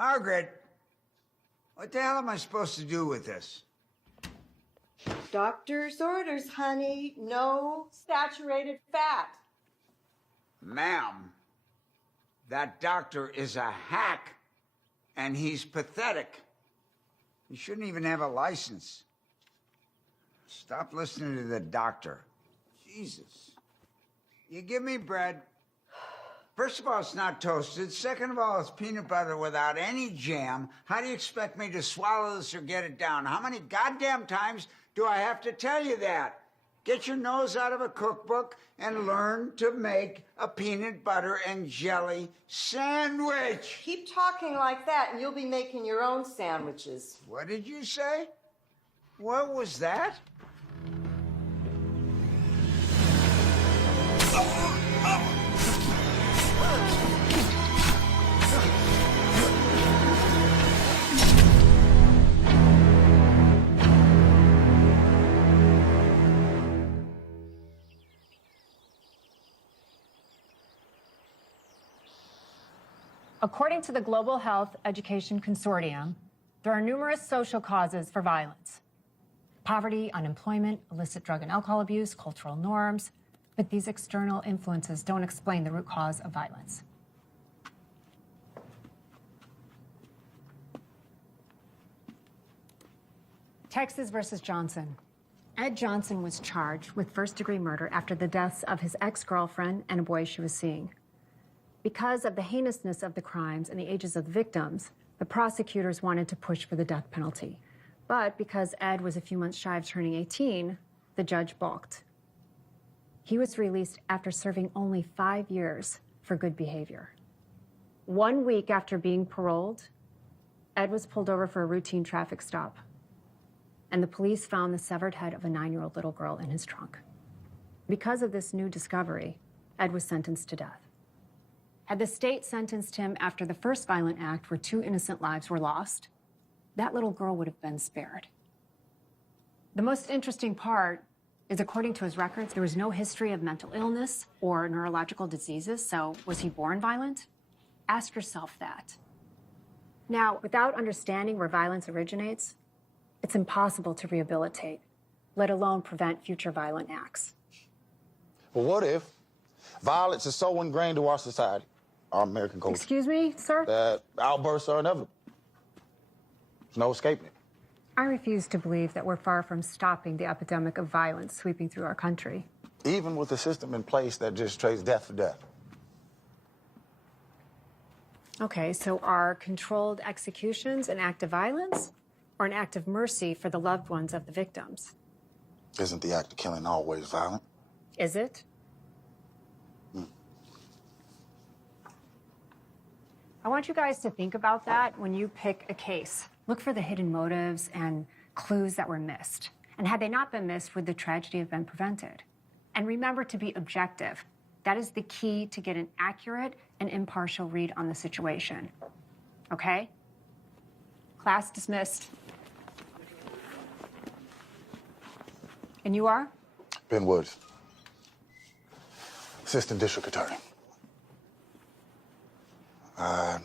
Margaret, what the hell am I supposed to do with this? Doctor's orders, honey. No saturated fat. Ma'am, that doctor is a hack, and he's pathetic. He shouldn't even have a license. Stop listening to the doctor. Jesus. You give me bread. First of all, it's not toasted. Second of all, it's peanut butter without any jam. How do you expect me to swallow this or get it down? How many goddamn times do I have to tell you that? Get your nose out of a cookbook and learn to make a peanut butter and jelly sandwich. Keep talking like that and you'll be making your own sandwiches. What did you say? What was that? According to the Global Health Education Consortium, there are numerous social causes for violence. Poverty, unemployment, illicit drug and alcohol abuse, cultural norms, but these external influences don't explain the root cause of violence. Texas versus Johnson. Ed Johnson was charged with first-degree murder after the deaths of his ex-girlfriend and a boy she was seeing. Because of the heinousness of the crimes and the ages of the victims, the prosecutors wanted to push for the death penalty. But because Ed was a few months shy of turning 18, the judge balked. He was released after serving only 5 years for good behavior. 1 week after being paroled, Ed was pulled over for a routine traffic stop, and the police found the severed head of a 9-year-old little girl in his trunk. Because of this new discovery, Ed was sentenced to death. Had the state sentenced him after the first violent act where 2 innocent lives were lost, that little girl would have been spared. The most interesting part is, according to his records, there was no history of mental illness or neurological diseases, so was he born violent? Ask yourself that. Now, without understanding where violence originates, it's impossible to rehabilitate, let alone prevent future violent acts. Well, what if violence is so ingrained to our society, our American culture? Excuse me, sir? That outbursts are inevitable. There's no escaping it. I refuse to believe that we're far from stopping the epidemic of violence sweeping through our country. Even with a system in place that just trades death for death. Okay, so are controlled executions an act of violence or an act of mercy for the loved ones of the victims? Isn't the act of killing always violent? Is it? I want you guys to think about that when you pick a case. Look for the hidden motives and clues that were missed. And had they not been missed, would the tragedy have been prevented? And remember to be objective. That is the key to get an accurate and impartial read on the situation. Okay? Class dismissed. And you are? Ben Woods, Assistant District Attorney. I'd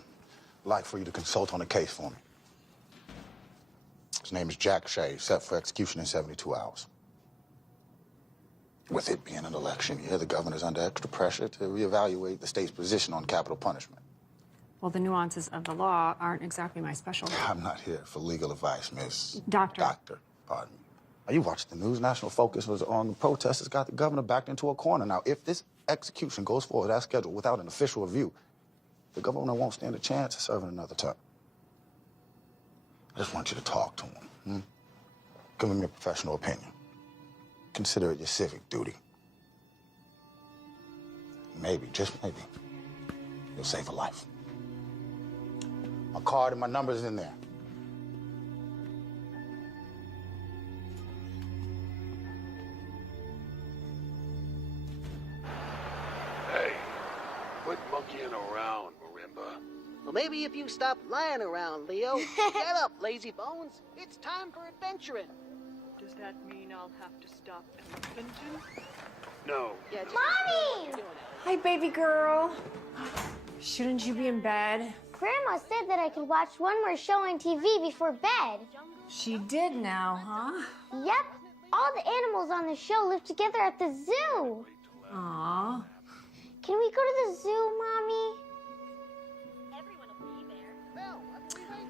like for you to consult on a case for me. His name is Jack Shea, set for execution in 72 hours. With it being an election year, the governor's under extra pressure to reevaluate the state's position on capital punishment. Well, the nuances of the law aren't exactly my specialty. I'm not here for legal advice, Miss... Doctor. Doctor, pardon me. Now, you watched the news. National focus was on the protesters got the governor backed into a corner. Now, if this execution goes forward as scheduled without an official review, the governor won't stand a chance of serving another term. I just want you to talk to him. Give him your professional opinion. Consider it your civic duty. Maybe, just maybe, you'll save a life. My card and my number's in there. Hey, quit monkeying around, Marimba. Well, maybe if you stop lying around, Leo. Get up, lazy bones. It's time for adventuring. Does that mean I'll have to stop elephant? No. Yeah, Mommy! Hi, baby girl. Shouldn't you be in bed? Grandma said that I could watch one more show on TV before bed. She did now, huh? Yep. All the animals on the show live together at the zoo. Aw. Can we go to the zoo, Mommy?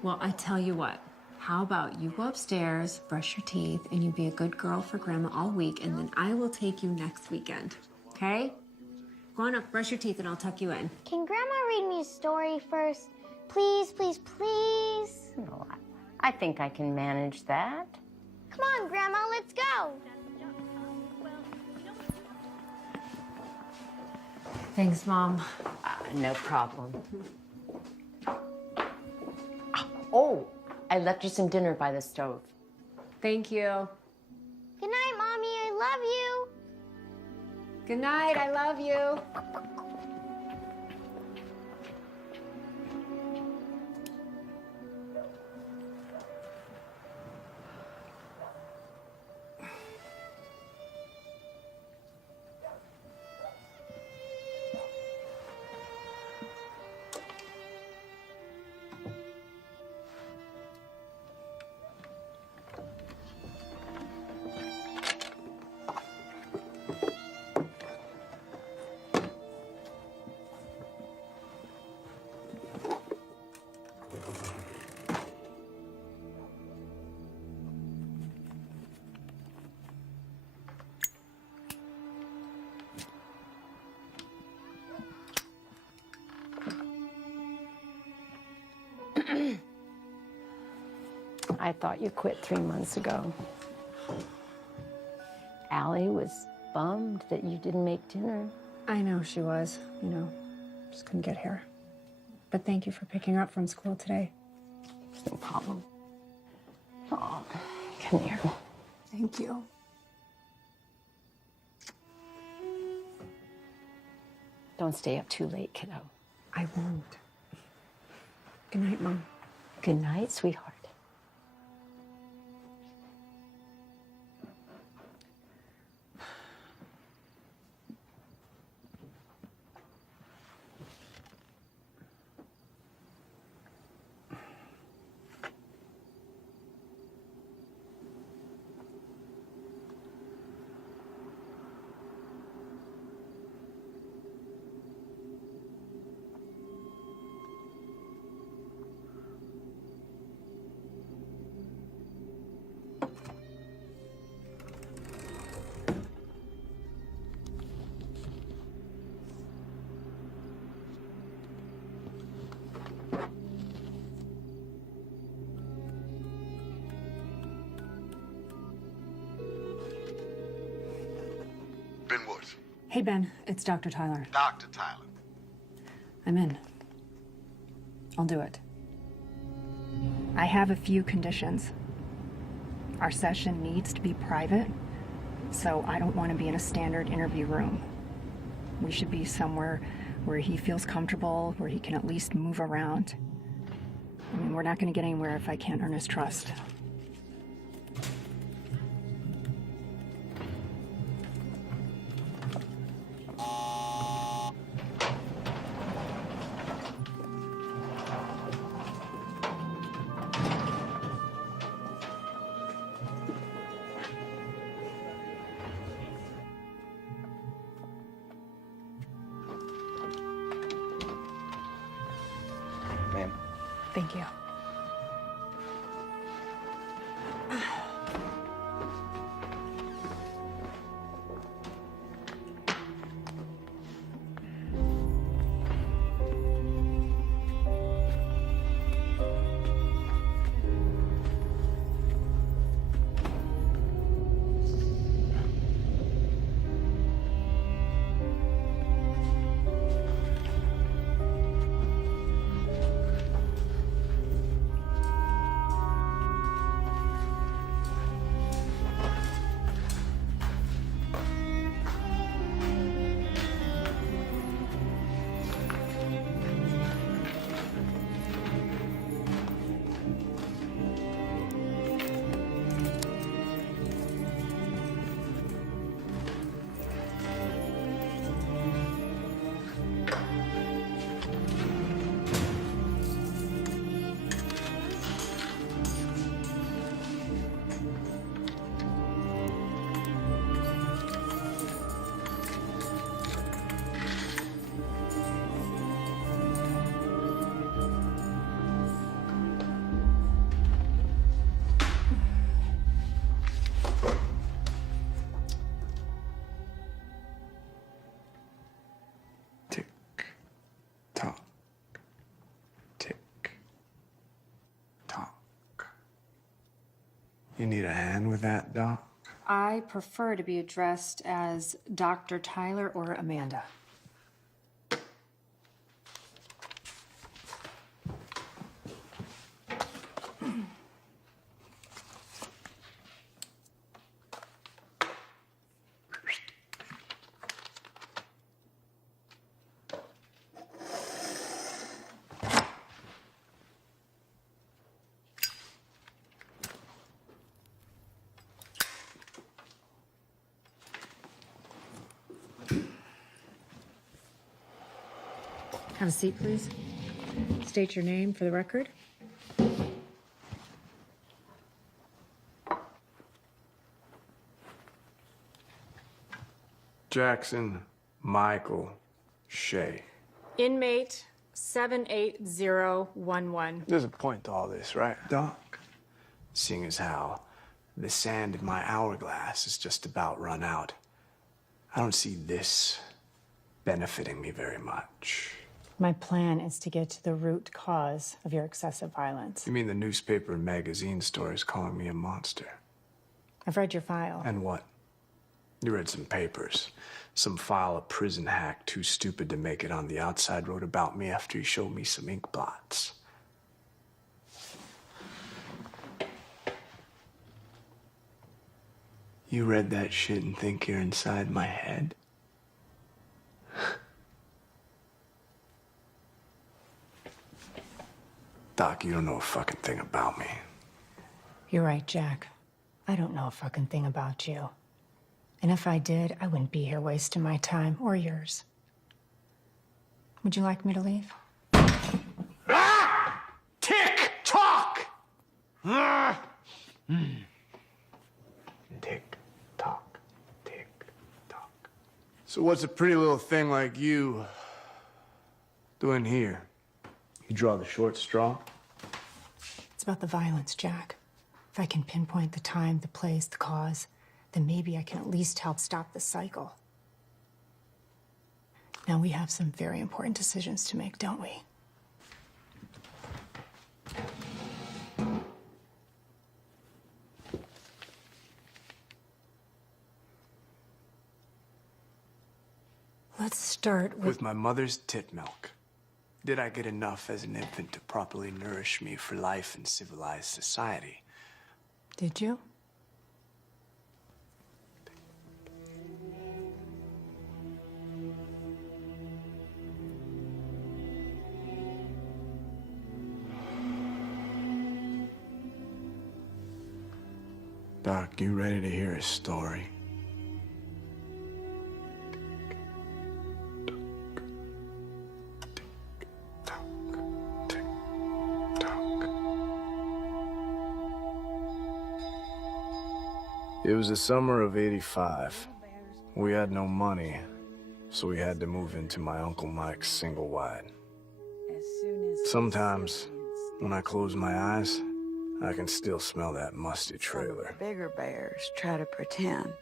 Well, I tell you what. How about you go upstairs, brush your teeth, and you be a good girl for Grandma all week, and then I will take you next weekend. Okay? Go on up, brush your teeth, and I'll tuck you in. Can Grandma read me a story first? Please, please, please. No, I think I can manage that. Come on, Grandma, let's go. Thanks, Mom. No problem. Oh, I left you some dinner by the stove. Thank you. Good night, Mommy. I love you. Good night. I love you. I thought you quit 3 months ago. Allie was bummed that you didn't make dinner. I know she was. You know, just couldn't get here. But thank you for picking her up from school today. No problem. Oh, come here. Thank you. Don't stay up too late, kiddo. I won't. Good night, Mom. Good night, sweetheart. Hey, Ben, it's Dr. Tyler. Dr. Tyler. I'm in. I'll do it. I have a few conditions. Our session needs to be private, so I don't want to be in a standard interview room. We should be somewhere where he feels comfortable, where he can at least move around. I mean, we're not going to get anywhere if I can't earn his trust. Ma'am. Thank you. You need a hand with that, Doc? I prefer to be addressed as Dr. Tyler or Amanda. Have a seat, please. State your name for the record. Jackson Michael Shea. Inmate 78011. There's a point to all this, right, Doc? Seeing as how the sand in my hourglass is just about run out, I don't see this benefiting me very much. My plan is to get to the root cause of your excessive violence. You mean the newspaper and magazine stories calling me a monster? I've read your file. And what? You read some papers. Some file a prison hack too stupid to make it on the outside wrote about me after he showed me some ink blots. You read that shit and think you're inside my head? Doc, you don't know a fucking thing about me. You're right, Jack. I don't know a fucking thing about you. And if I did, I wouldn't be here wasting my time or yours. Would you like me to leave? Ah! Tick tock! Ah! Tick tock, tick tock. So what's a pretty little thing like you doing here? You draw the short straw? It's about the violence, Jack. If I can pinpoint the time, the place, the cause, then maybe I can at least help stop the cycle. Now, we have some very important decisions to make, don't we? Let's start With my mother's tit milk. Did I get enough as an infant to properly nourish me for life in civilized society? Did you? Doc, you ready to hear a story? It was the summer of '85. We had no money, so we had to move into my Uncle Mike's single wide. Sometimes, when I close my eyes, I can still smell that musty trailer. Bigger bears try to pretend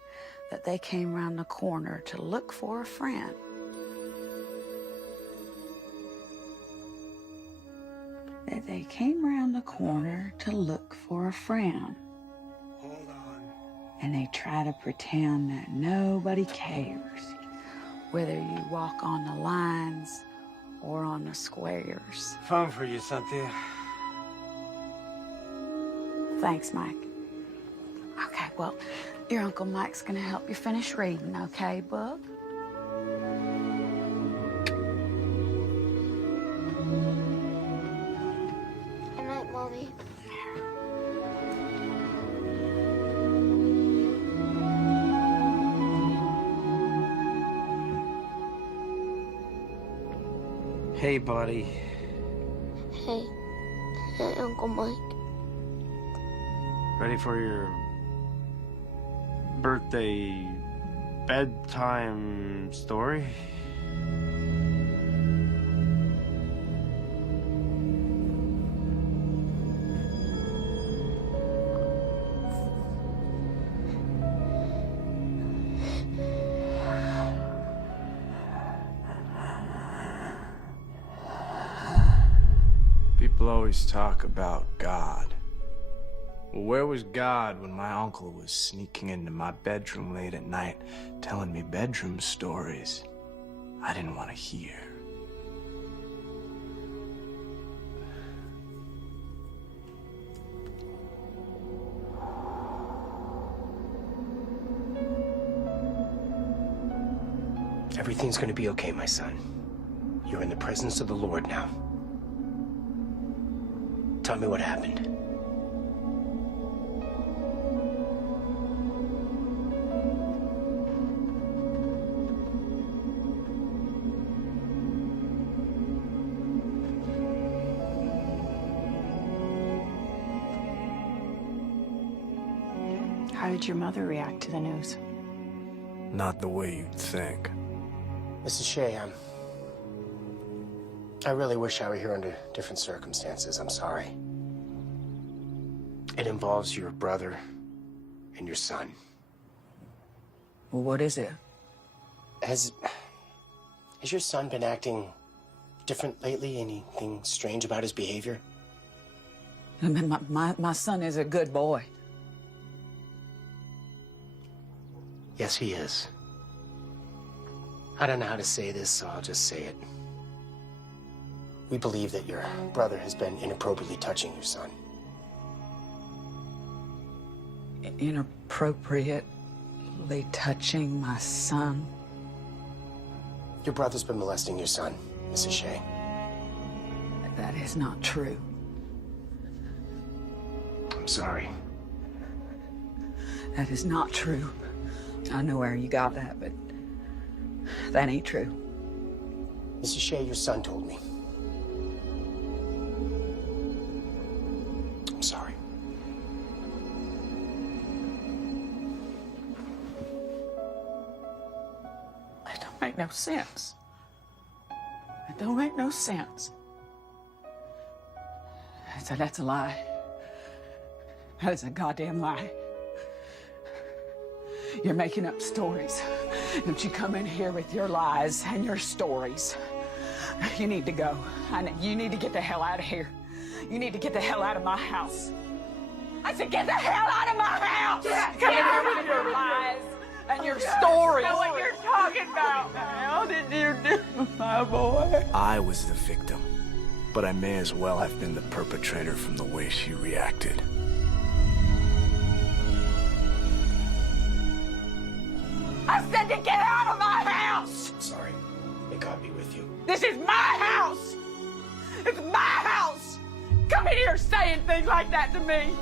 that they came round the corner to look for a friend. That they came round the corner to look for a friend. Hold on. And they try to pretend that nobody cares, whether you walk on the lines or on the squares. Phone for you, Cynthia. Thanks, Mike. Okay, well, your Uncle Mike's gonna help you finish reading, okay, Book? Good night, Mommy. Hey, buddy. Hey. Hey, Uncle Mike. Ready for your birthday bedtime story? People always talk about God. Well, where was God when my uncle was sneaking into my bedroom late at night, telling me bedroom stories I didn't want to hear? Everything's gonna be okay, my son. You're in the presence of the Lord now. Tell me what happened. How did your mother react to the news? Not the way you'd think. Mrs. Shea, I really wish I were here under different circumstances. I'm sorry. It involves your brother and your son. Well, what is it? Has your son been acting different lately? Anything strange about his behavior? I mean, my son is a good boy. Yes, he is. I don't know how to say this, so I'll just say it. We believe that your brother has been inappropriately touching your son. Inappropriately touching my son? Your brother's been molesting your son, Mrs. Shea. That is not true. I'm sorry. That is not true. I know where you got that, but that ain't true. Mrs. Shea, your son told me. I'm sorry. It don't make no sense. It don't make no sense. That's a lie. That is a goddamn lie. You're making up stories. Don't you come in here with your lies and your stories. You need to go. You need to get the hell out of here. You need to get the hell out of my house. I said, get the hell out of my house! Come in here with your lies and your stories. I know what you're talking about. How did you do, my boy? I was the victim, but I may as well have been the perpetrator from the way she reacted. I said to get out of my house! I'm sorry. May God be with you. This is my house! It's my house! Come in here saying things like that to me!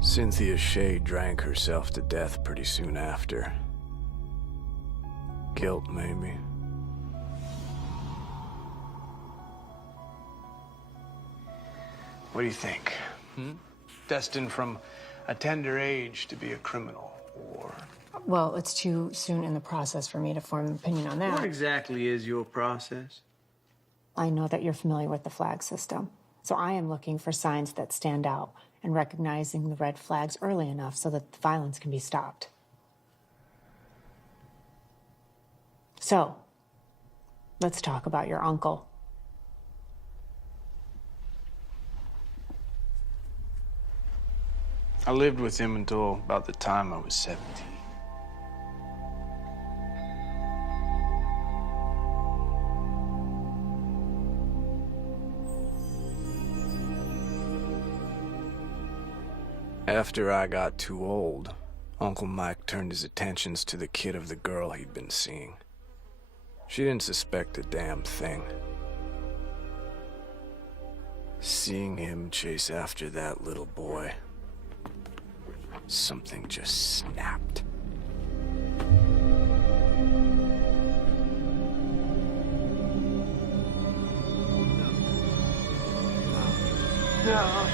Cynthia Shea drank herself to death pretty soon after. Guilt, maybe. What do you think? Destined from a tender age to be a criminal, or... Well, it's too soon in the process for me to form an opinion on that. What exactly is your process? I know that you're familiar with the flag system, so I am looking for signs that stand out and recognizing the red flags early enough so that the violence can be stopped. So, let's talk about your uncle. I lived with him until about the time I was 17. After I got too old, Uncle Mike turned his attentions to the kid of the girl he'd been seeing. She didn't suspect a damn thing. Seeing him chase after that little boy, something just snapped. No.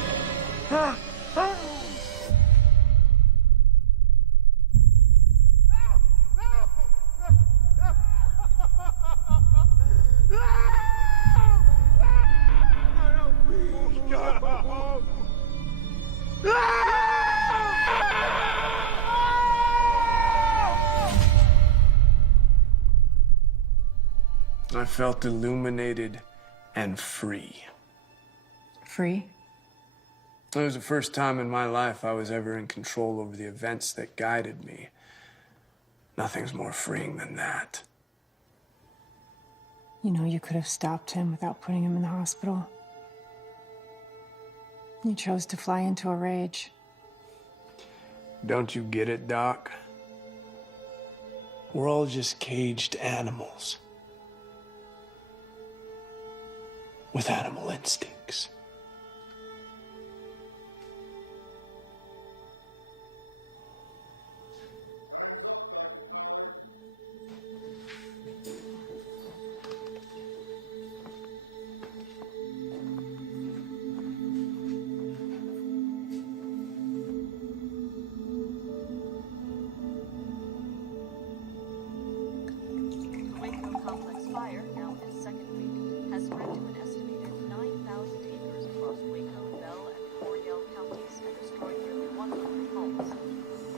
felt illuminated and free. Free? It was the first time in my life I was ever in control over the events that guided me. Nothing's more freeing than that. You know, you could have stopped him without putting him in the hospital. You chose to fly into a rage. Don't you get it, Doc? We're all just caged animals. With animal instincts.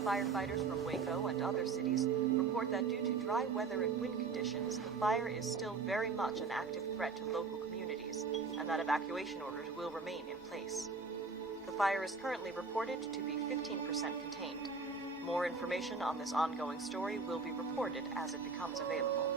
Firefighters from Waco and other cities report that due to dry weather and wind conditions, the fire is still very much an active threat to local communities, and that evacuation orders will remain in place. The fire is currently reported to be 15% contained. More information on this ongoing story will be reported as it becomes available.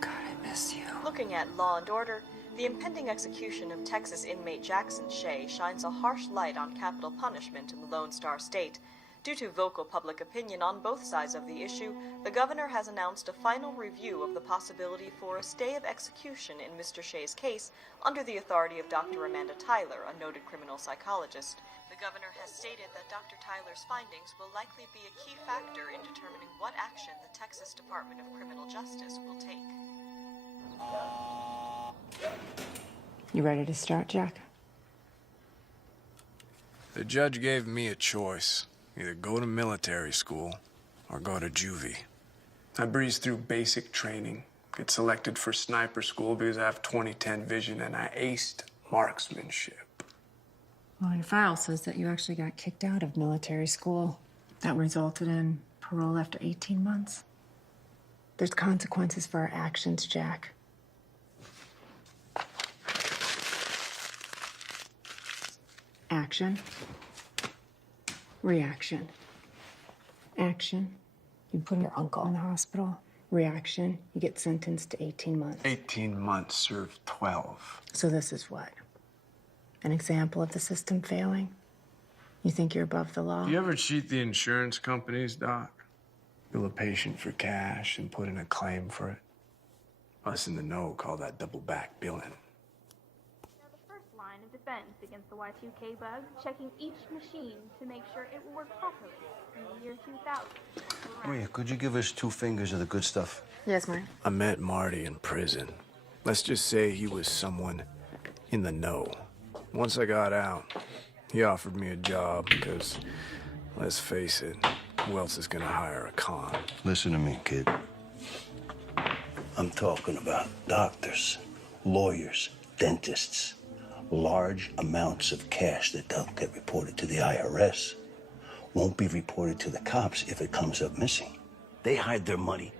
God, I miss you. Looking at Law and Order, the impending execution of Texas inmate Jackson Shea shines a harsh light on capital punishment in the Lone Star State. Due to vocal public opinion on both sides of the issue, the governor has announced a final review of the possibility for a stay of execution in Mr. Shea's case under the authority of Dr. Amanda Tyler, a noted criminal psychologist. The governor has stated that Dr. Tyler's findings will likely be a key factor in determining what action the Texas Department of Criminal Justice will take. You ready to start, Jack? The judge gave me a choice. Either go to military school or go to juvie. I breezed through basic training, get selected for sniper school because I have 20/10 vision, and I aced marksmanship. Well, your file says that you actually got kicked out of military school. That resulted in parole after 18 months. There's consequences for our actions, Jack. Action. Reaction. Action, you put your uncle in the hospital. Reaction, you get sentenced to 18 months. 18 months, served 12. So this is what? An example of the system failing? You think you're above the law? Do you ever cheat the insurance companies, Doc? Bill a patient for cash and put in a claim for it? Us in the know call that double back billing. Line of defense against the Y2K bug, checking each machine to make sure it will work properly in the year 2000. Maria, could you give us 2 fingers of the good stuff? Yes, Marty. I met Marty in prison. Let's just say he was someone in the know. Once I got out, he offered me a job because, let's face it, who else is gonna hire a con? Listen to me, kid. I'm talking about doctors, lawyers, dentists. Large amounts of cash that don't get reported to the IRS won't be reported to the cops if it comes up missing. They hide their money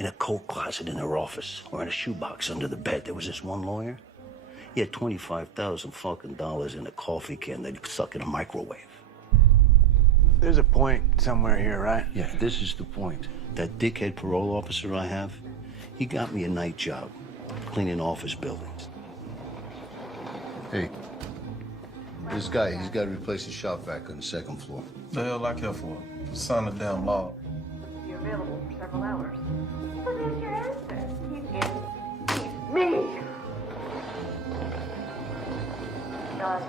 in a coat closet in their office or in a shoebox under the bed. There was this one lawyer. He had $25,000 fucking dollars in a coffee can that he stuck in a microwave. There's a point somewhere here, right? Yeah, this is the point. That dickhead parole officer I have, he got me a night job cleaning office buildings. Hey, this guy, he's got to replace his shop vac on the 2nd floor. The hell I care for? Sign a damn law. Be available for several hours. So there's your answer. He's me. God.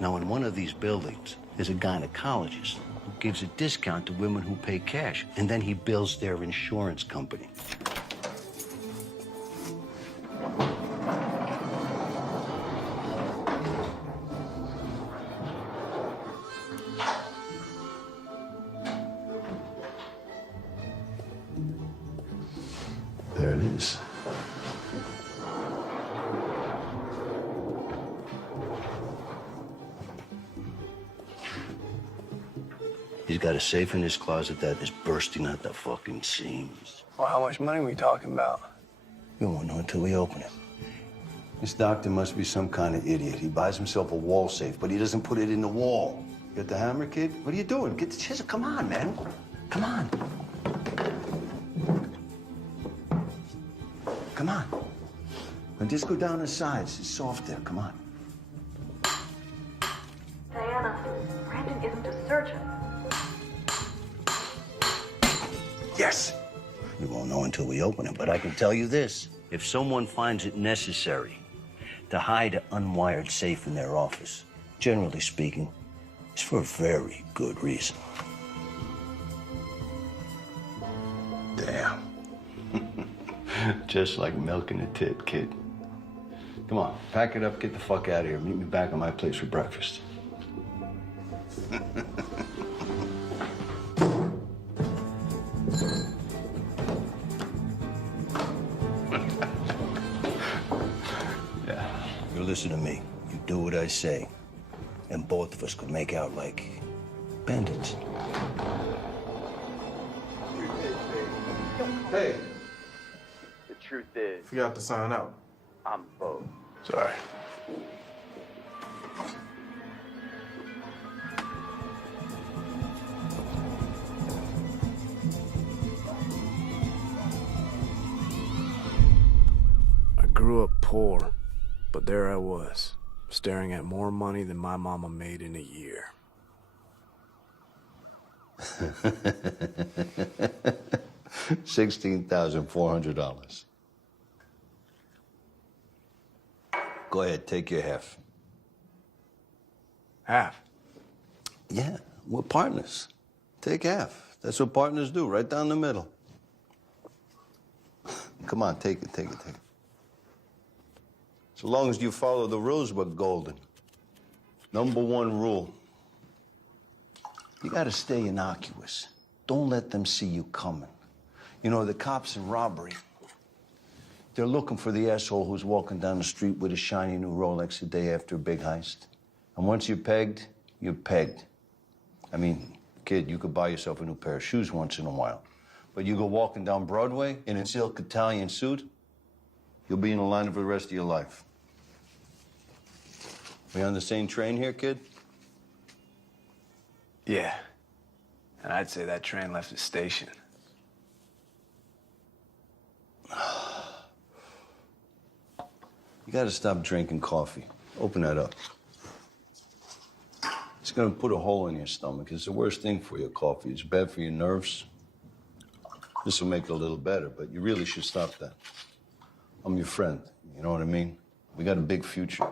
Now, in one of these buildings, there's a gynecologist who gives a discount to women who pay cash, and then he bills their insurance company. There it is. He's got a safe in his closet that is bursting at the fucking seams. Well, how much money are we talking about? We won't know until we open it. This doctor must be some kind of idiot. He buys himself a wall safe, but he doesn't put it in the wall. Get the hammer, kid? What are you doing? Get the chisel. Come on, man. Come on. Come on. And just go down the sides. It's soft there. Come on. Diana, Brandon isn't a surgeon. Yes. You won't know until we open it, but I can tell you this. If someone finds it necessary to hide an unwired safe in their office, generally speaking, it's for a very good reason. Damn. Just like milking a tit, kid. Come on, pack it up, get the fuck out of here. Meet me back at my place for breakfast. Yeah. You listen to me. You do what I say. And both of us could make out like bandits. Hey, The truth is, forgot to sign out. I'm both. Sorry. I grew up poor, but there I was, staring at more money than my mama made in a year. $16,400. Go ahead, take your half. Half? Yeah, we're partners. Take half. That's what partners do, right down the middle. Come on, take it, take it, take it. So long as you follow the rules, we're golden. Number one rule. You gotta stay innocuous. Don't let them see you coming. You know, the cops in robbery, they're looking for the asshole who's walking down the street with a shiny new Rolex a day after a big heist. And once you're pegged, you're pegged. I mean, kid, you could buy yourself a new pair of shoes once in a while. But you go walking down Broadway in a silk Italian suit, you'll be in a line for the rest of your life. We on the same train here, kid? Yeah. And I'd say that train left the station. You gotta stop drinking coffee. Open that up. It's gonna put a hole in your stomach. It's the worst thing for your coffee. It's bad for your nerves. This will make it a little better, but you really should stop that. I'm your friend, you know what I mean? We got a big future.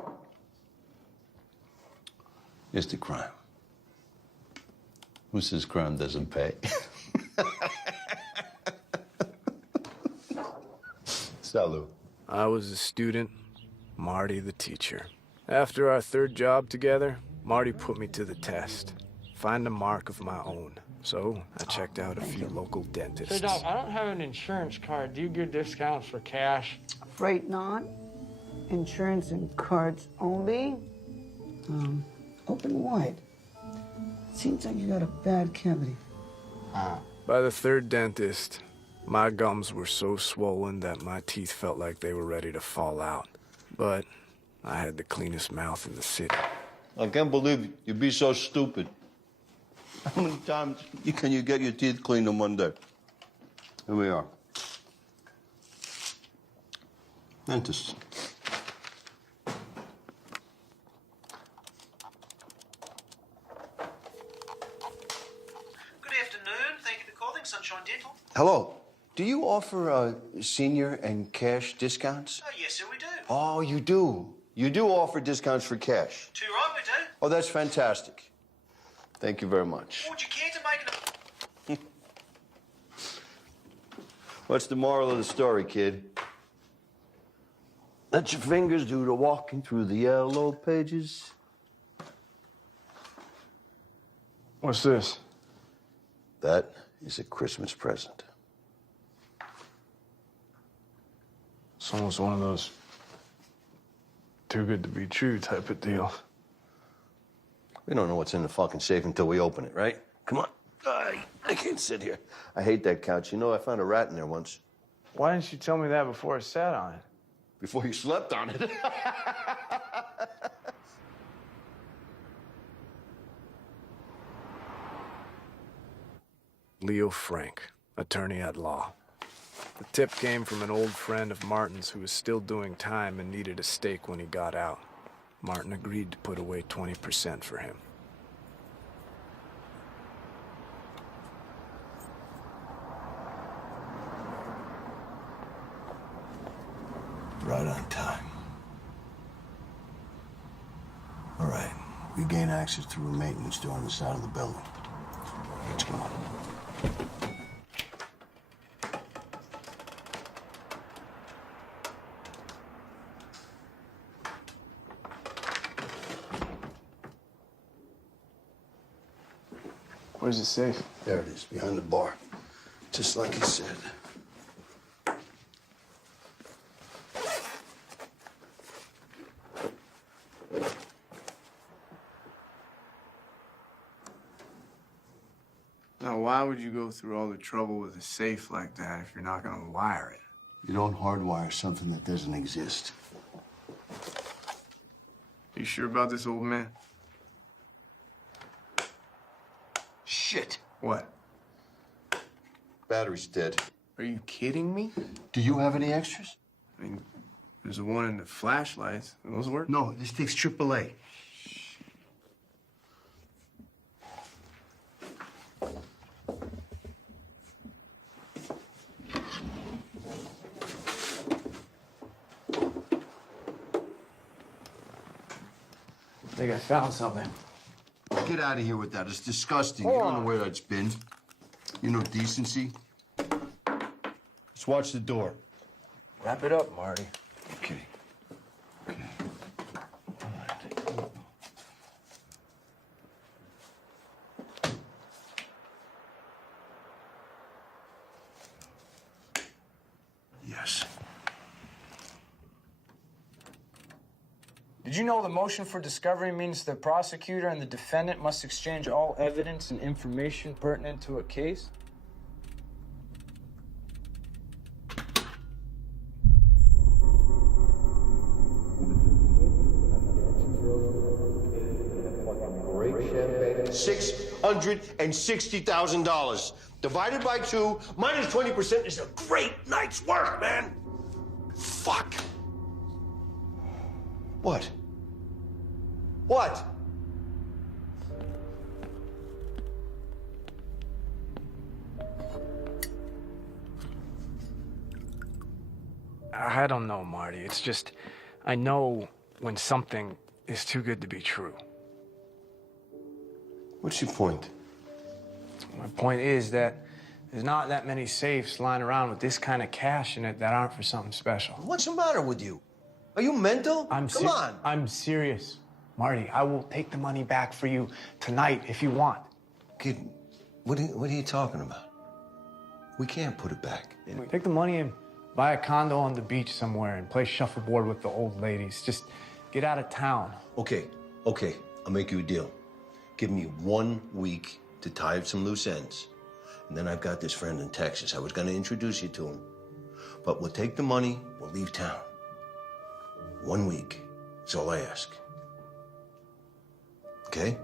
Here's the crime. Who says crime doesn't pay? Salud. I was a student, Marty the teacher. After our third job together, Marty put me to the test. Find a mark of my own. So I checked out a few local dentists. So, Doc, I don't have an insurance card. Do you give discounts for cash? Afraid not. Insurance and cards only. Open wide. Seems like you got a bad cavity. By the third dentist, my gums were so swollen that my teeth felt like they were ready to fall out. But I had the cleanest mouth in the city. I can't believe you'd be so stupid. How many times can you get your teeth cleaned in one day? Here we are. Dentist. Good afternoon. Thank you for calling Sunshine Dental. Hello. Do you offer senior and cash discounts? Oh, yes, sir, we do. Oh, you do. You do offer discounts for cash. Too right, we do. Oh, that's fantastic. Thank you very much. Would you care to make it What's the moral of the story, kid? Let your fingers do the walking through the yellow pages. What's this? That is a Christmas present. It's almost one of those too good to be true type of deal. We don't know what's in the fucking safe until we open it, right? Come on. I can't sit here. I hate that couch. You know, I found a rat in there once. Why didn't you tell me that before I sat on it? Before you slept on it. Leo Frank, attorney at law. The tip came from an old friend of Martin's who was still doing time and needed a stake when he got out. Martin agreed to put away 20% for him. Right on time. All right, we gain access through a maintenance door on the side of the building. Let's go. Where's the safe? There it is, behind the bar. Just like he said. Now, why would you go through all the trouble with a safe like that if you're not gonna wire it? You don't hardwire something that doesn't exist. You sure about this, old man? Shit. What? Battery's dead. Are you kidding me? Do you have any extras? I mean, there's the one in the flashlights. Those work? No, this takes AAA. I think I found something. Get out of here with that. It's disgusting. You don't know where that's been. You know decency. Just watch the door. Wrap it up, Marty. Okay. Okay. All right. Yes. Did you know the motion for discovery means the prosecutor and the defendant must exchange all evidence and information pertinent to a case? $660,000 divided by 2 minus 20% is a great night's work, man. Fuck. What? What? I don't know, Marty. It's just, I know when something is too good to be true. What's your point? My point is that there's not that many safes lying around with this kind of cash in it that aren't for something special. What's the matter with you? Are you mental? Come on. I'm serious. Marty, I will take the money back for you tonight if you want. Kid, what are you talking about? We can't put it back. Take the money and buy a condo on the beach somewhere and play shuffleboard with the old ladies. Just get out of town. Okay, I'll make you a deal. Give me 1 week to tie up some loose ends. And then I've got this friend in Texas. I was gonna introduce you to him. But we'll take the money, we'll leave town. 1 week, that's all I ask. Okay?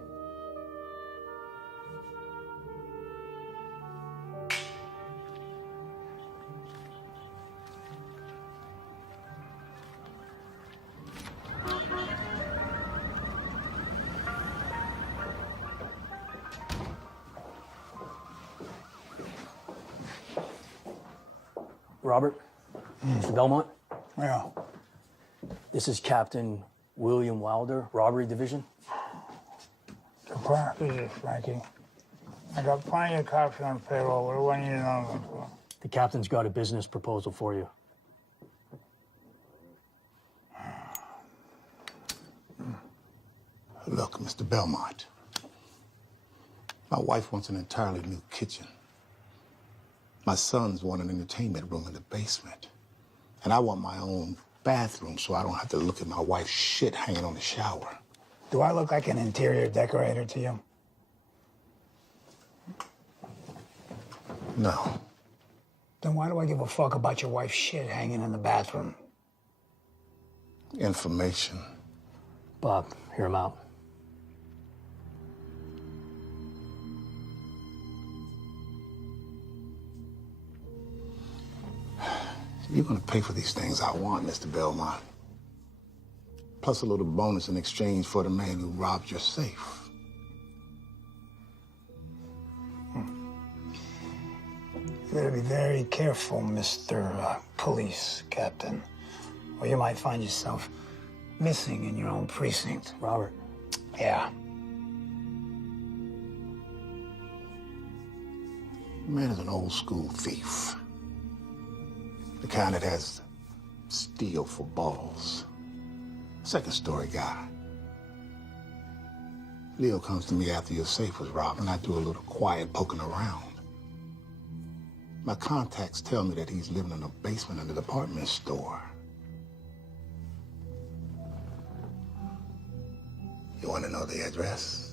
Robert? Mr. Belmont? Yeah. This is Captain William Wilder, Robbery Division. Surprise business, Frankie. I got plenty of cops on payroll. What do I need another one for? The captain's got a business proposal for you. Look, Mr. Belmont. My wife wants an entirely new kitchen. My sons want an entertainment room in the basement. And I want my own bathroom so I don't have to look at my wife's shit hanging on the shower. Do I look like an interior decorator to you? No. Then why do I give a fuck about your wife's shit hanging in the bathroom? Information. Bob, hear him out. You're gonna pay for these things I want, Mr. Belmont. Plus a little bonus in exchange for the man who robbed your safe. You better be very careful, Mr. Police Captain, or you might find yourself missing in your own precinct. Robert. Yeah. The man is an old school thief. The kind that has steel for balls. Second story guy. Leo comes to me after your safe was robbed, and I do a little quiet poking around. My contacts tell me that he's living in a basement in the department store. You want to know the address?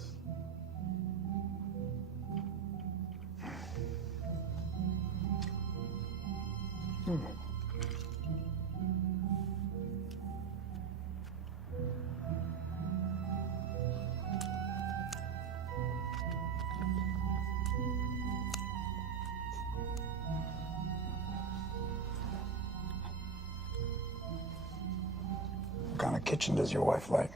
What kind of kitchen does your wife like?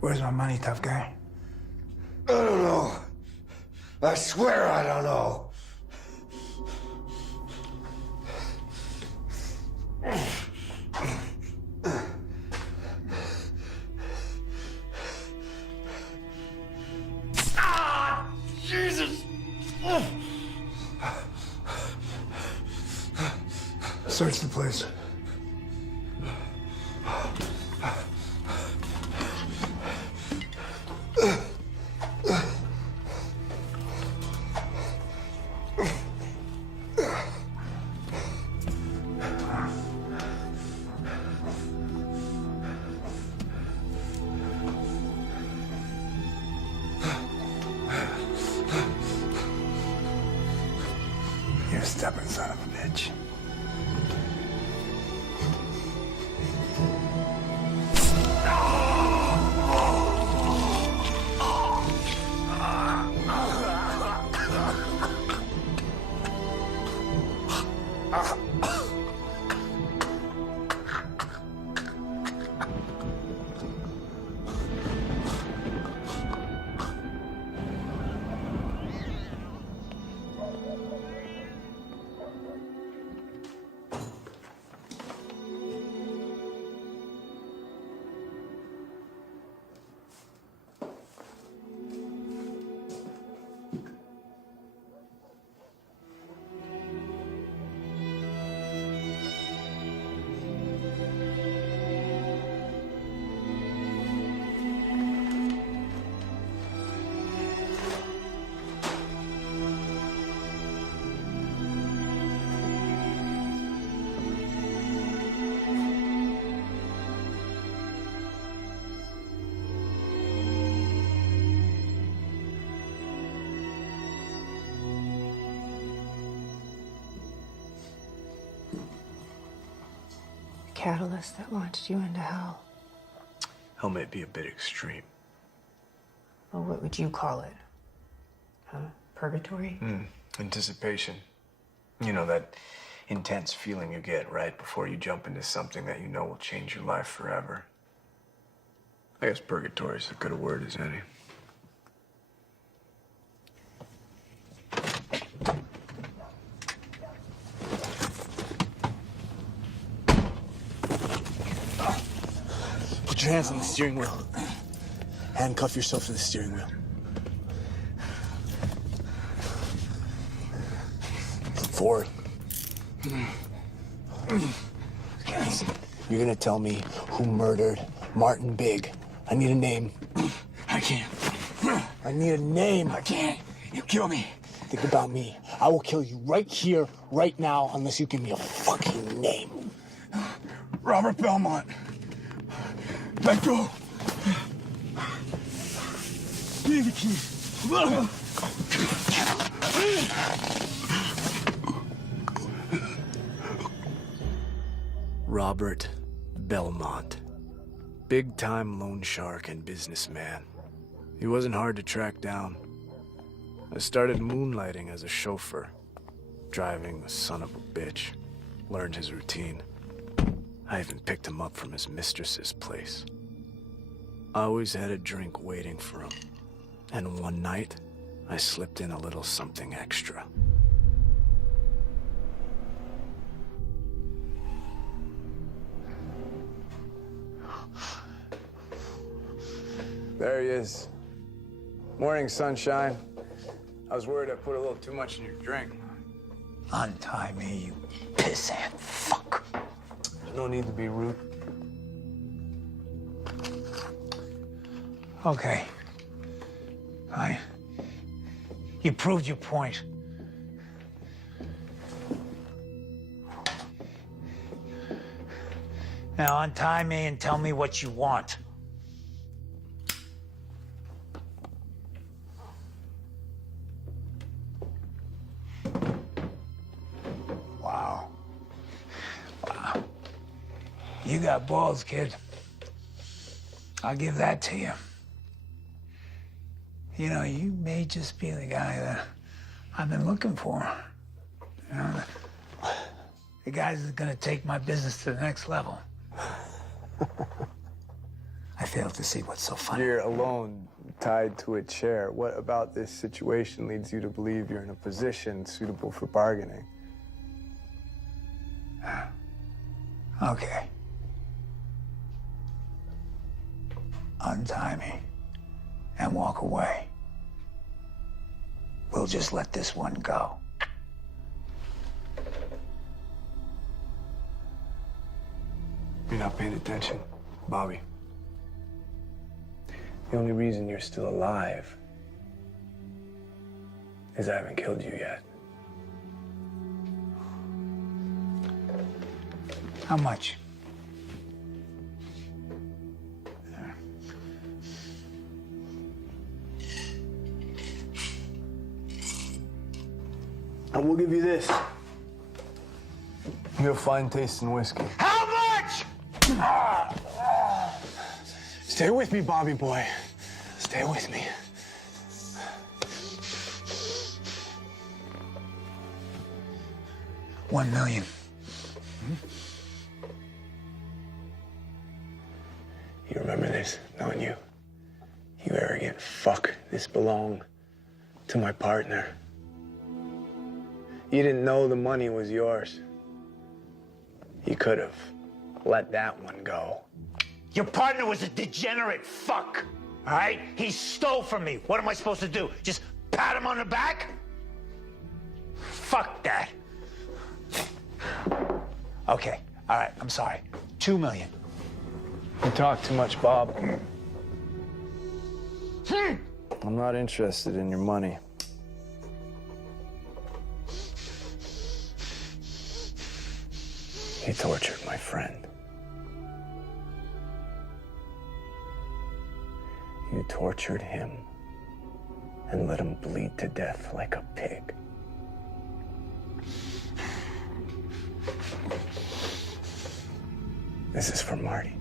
Where's my money, tough guy? I don't know. I swear I don't know. Ah, Jesus! Search the place. You stubborn son of a bitch. Catalyst that launched you into hell. Hell may be a bit extreme. Well, what would you call it? Purgatory? Anticipation. You know, that intense feeling you get right before you jump into something that you know will change your life forever. I guess purgatory is as good a word as any. Put your hands on the steering wheel. Handcuff yourself to the steering wheel. Forward. You're gonna tell me who murdered Martin Big. I need a name. I can't. I need a name. I can't. You kill me. Think about me. I will kill you right here, right now, unless you give me a fucking name. Robert Belmont. Let go. Give me the keys. Robert Belmont. Big-time loan shark and businessman. He wasn't hard to track down. I started moonlighting as a chauffeur, driving the son of a bitch. Learned his routine. I even picked him up from his mistress's place. I always had a drink waiting for him. And one night, I slipped in a little something extra. There he is. Morning, sunshine. I was worried I put a little too much in your drink. Untie me, you pissant fuck. There's no need to be rude. Okay. Fine. You proved your point. Now untie me and tell me what you want. Wow. Wow. You got balls, kid. I'll give that to you. You know, you may just be the guy that I've been looking for. You know, the guy that's gonna take my business to the next level. I fail to see what's so funny. You're alone, tied to a chair. What about this situation leads you to believe you're in a position suitable for bargaining? Okay. Untie me and walk away. We'll just let this one go. You're not paying attention, Bobby. The only reason you're still alive is I haven't killed you yet. How much? I will give you this. You have fine taste in whiskey. How much? Stay with me, Bobby boy. Stay with me. $1 million. You remember this, don't you? You arrogant fuck. This belonged to my partner. You didn't know the money was yours. You could have let that one go. Your partner was a degenerate fuck, all right? He stole from me. What am I supposed to do? Just pat him on the back? Fuck that. Okay, all right, I'm sorry. $2 million. You talk too much, Bob. I'm not interested in your money. He tortured my friend. You tortured him and let him bleed to death like a pig. This is for Marty.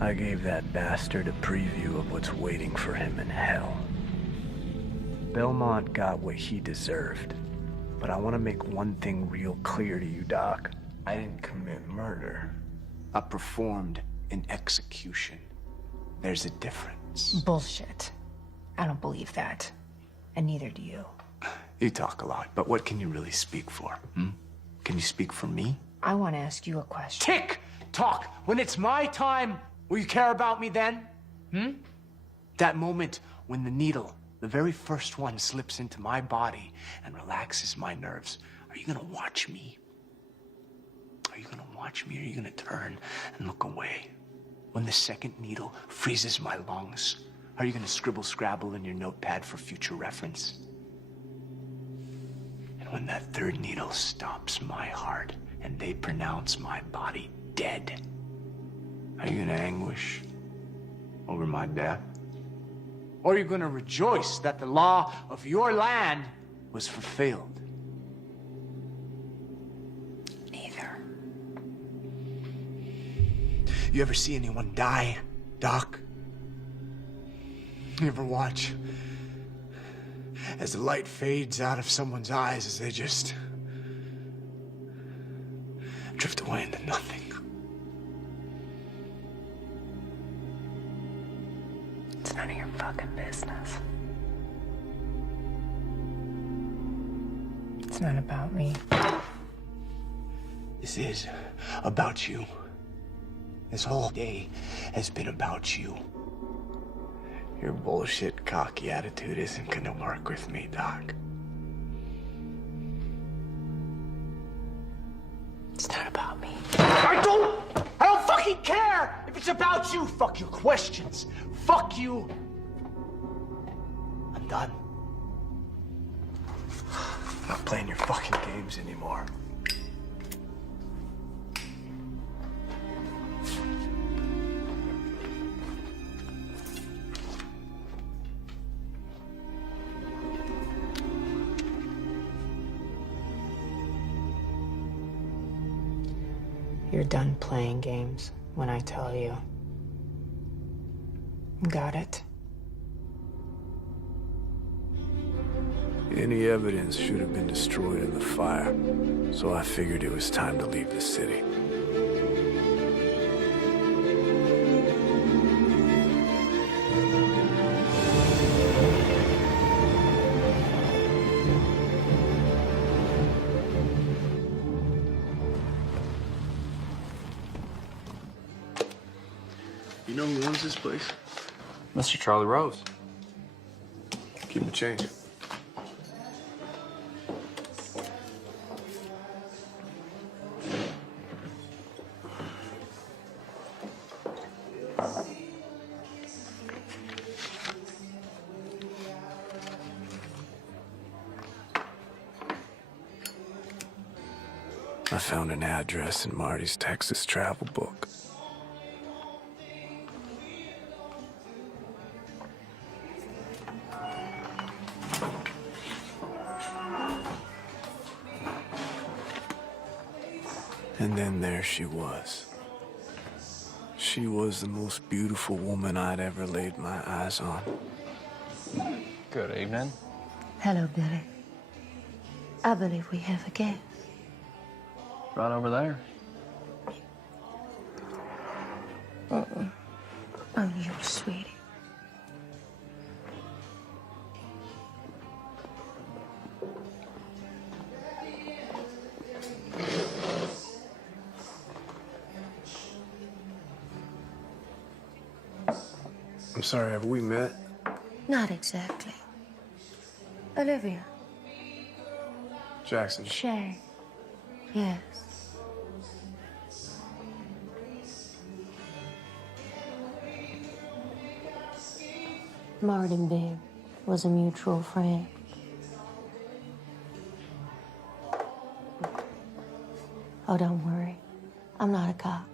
I gave that bastard a preview of what's waiting for him in hell. Belmont got what he deserved, but I want to make one thing real clear to you, Doc. I didn't commit murder. I performed an execution. There's a difference. records. Bullshit. I don't believe that. And neither do you. You talk a lot, but what can you really speak for? Can you speak for me? I want to ask you a question. Tick tock. When it's my time, will you care about me then? That moment when the needle, the very first one, slips into my body and relaxes my nerves. Are you gonna watch me? Are you gonna watch me, or are you gonna turn and look away? When the second needle freezes my lungs, are you gonna scribble scrabble in your notepad for future reference? And when that third needle stops my heart and they pronounce my body dead, are you gonna anguish over my death? Or are you gonna rejoice that the law of your land was fulfilled? Neither. You ever see anyone die, Doc? You ever watch as the light fades out of someone's eyes as they just drift away into nothing? It's none of your fucking business. It's not about me. This is about you. This whole day has been about you. Your bullshit, cocky attitude isn't gonna work with me, Doc. It's not about me. I don't fucking care if it's about you. Fuck your questions. Fuck you. I'm done. I'm not playing your fucking games anymore. You're done playing games when I tell you. Got it? Any evidence should have been destroyed in the fire, so I figured it was time to leave the city. You know who owns this place? Mr. Charlie Rose. Keep the change. I found an address in Marty's Texas travel book. And then there she was. She was the most beautiful woman I'd ever laid my eyes on. Good evening. Hello, Billy. I believe we have a guest. Right over there. Oh, you sweetie. I'm sorry, have we met? Not exactly. Olivia. Jackson. Shay. Yes. Martin Big was a mutual friend. Oh, don't worry. I'm not a cop.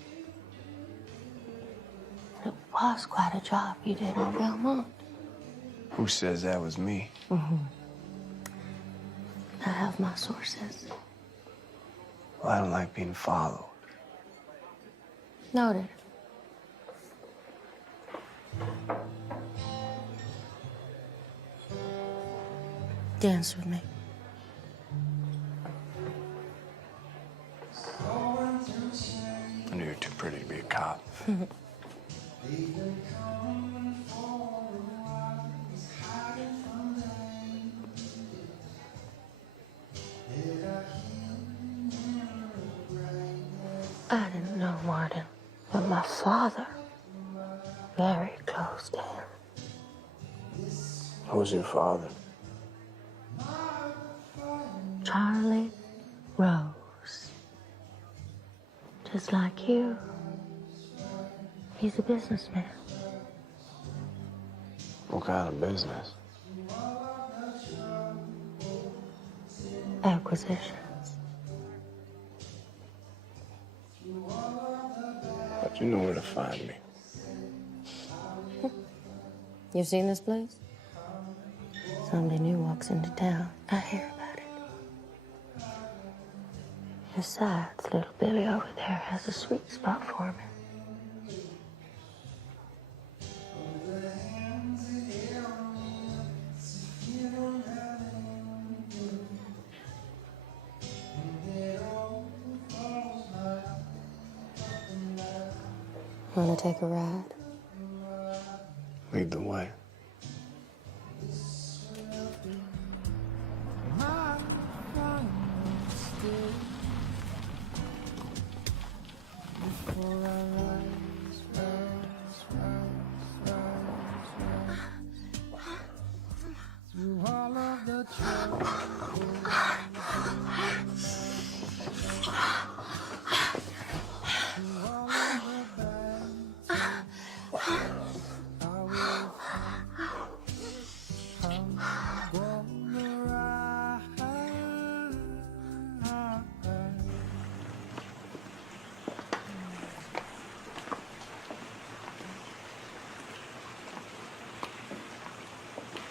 It was quite a job you did on Belmont. Who says that was me? I have my sources. Well, I don't like being followed. Noted. Dance with me. I knew you were too pretty to be a cop. I didn't know Martin, but my father, very close to him. Who's your father? Charlie Rose. Just like you. He's a businessman. What kind of business? Acquisitions. But you know where to find me. You've seen this place? Somebody new walks into town. I hear about it. Besides, little Billy over there has a sweet spot for me. Want to take a ride? Lead the way.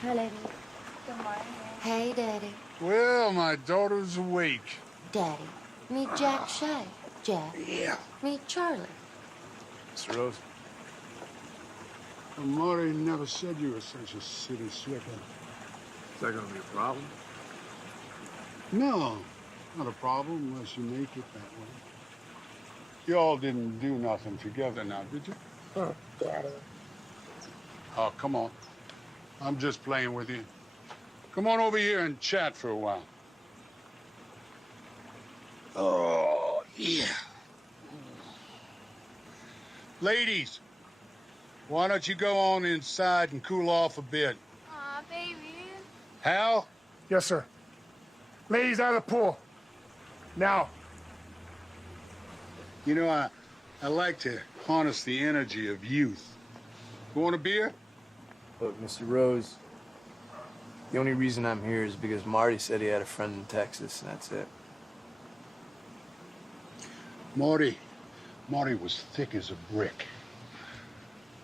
Hi, lady. Good morning. Hey, Daddy. Well, my daughter's awake. Daddy, meet Jack Shea. Jack. Yeah. Meet Charlie. Mr. Rose. Well, Marty never said you were such a city slicker. Is that gonna be a problem? No, not a problem unless you make it that way. You all didn't do nothing together now, did you? Oh, Daddy. Oh, come on. I'm just playing with you. Come on over here and chat for a while. Oh, yeah. Ladies, why don't you go on inside and cool off a bit? Aw, baby. Hal? Yes, sir. Ladies out of the pool. Now. You know, I like to harness the energy of youth. You want a beer? Look, Mr. Rose, the only reason I'm here is because Marty said he had a friend in Texas, and that's it. Marty was thick as a brick,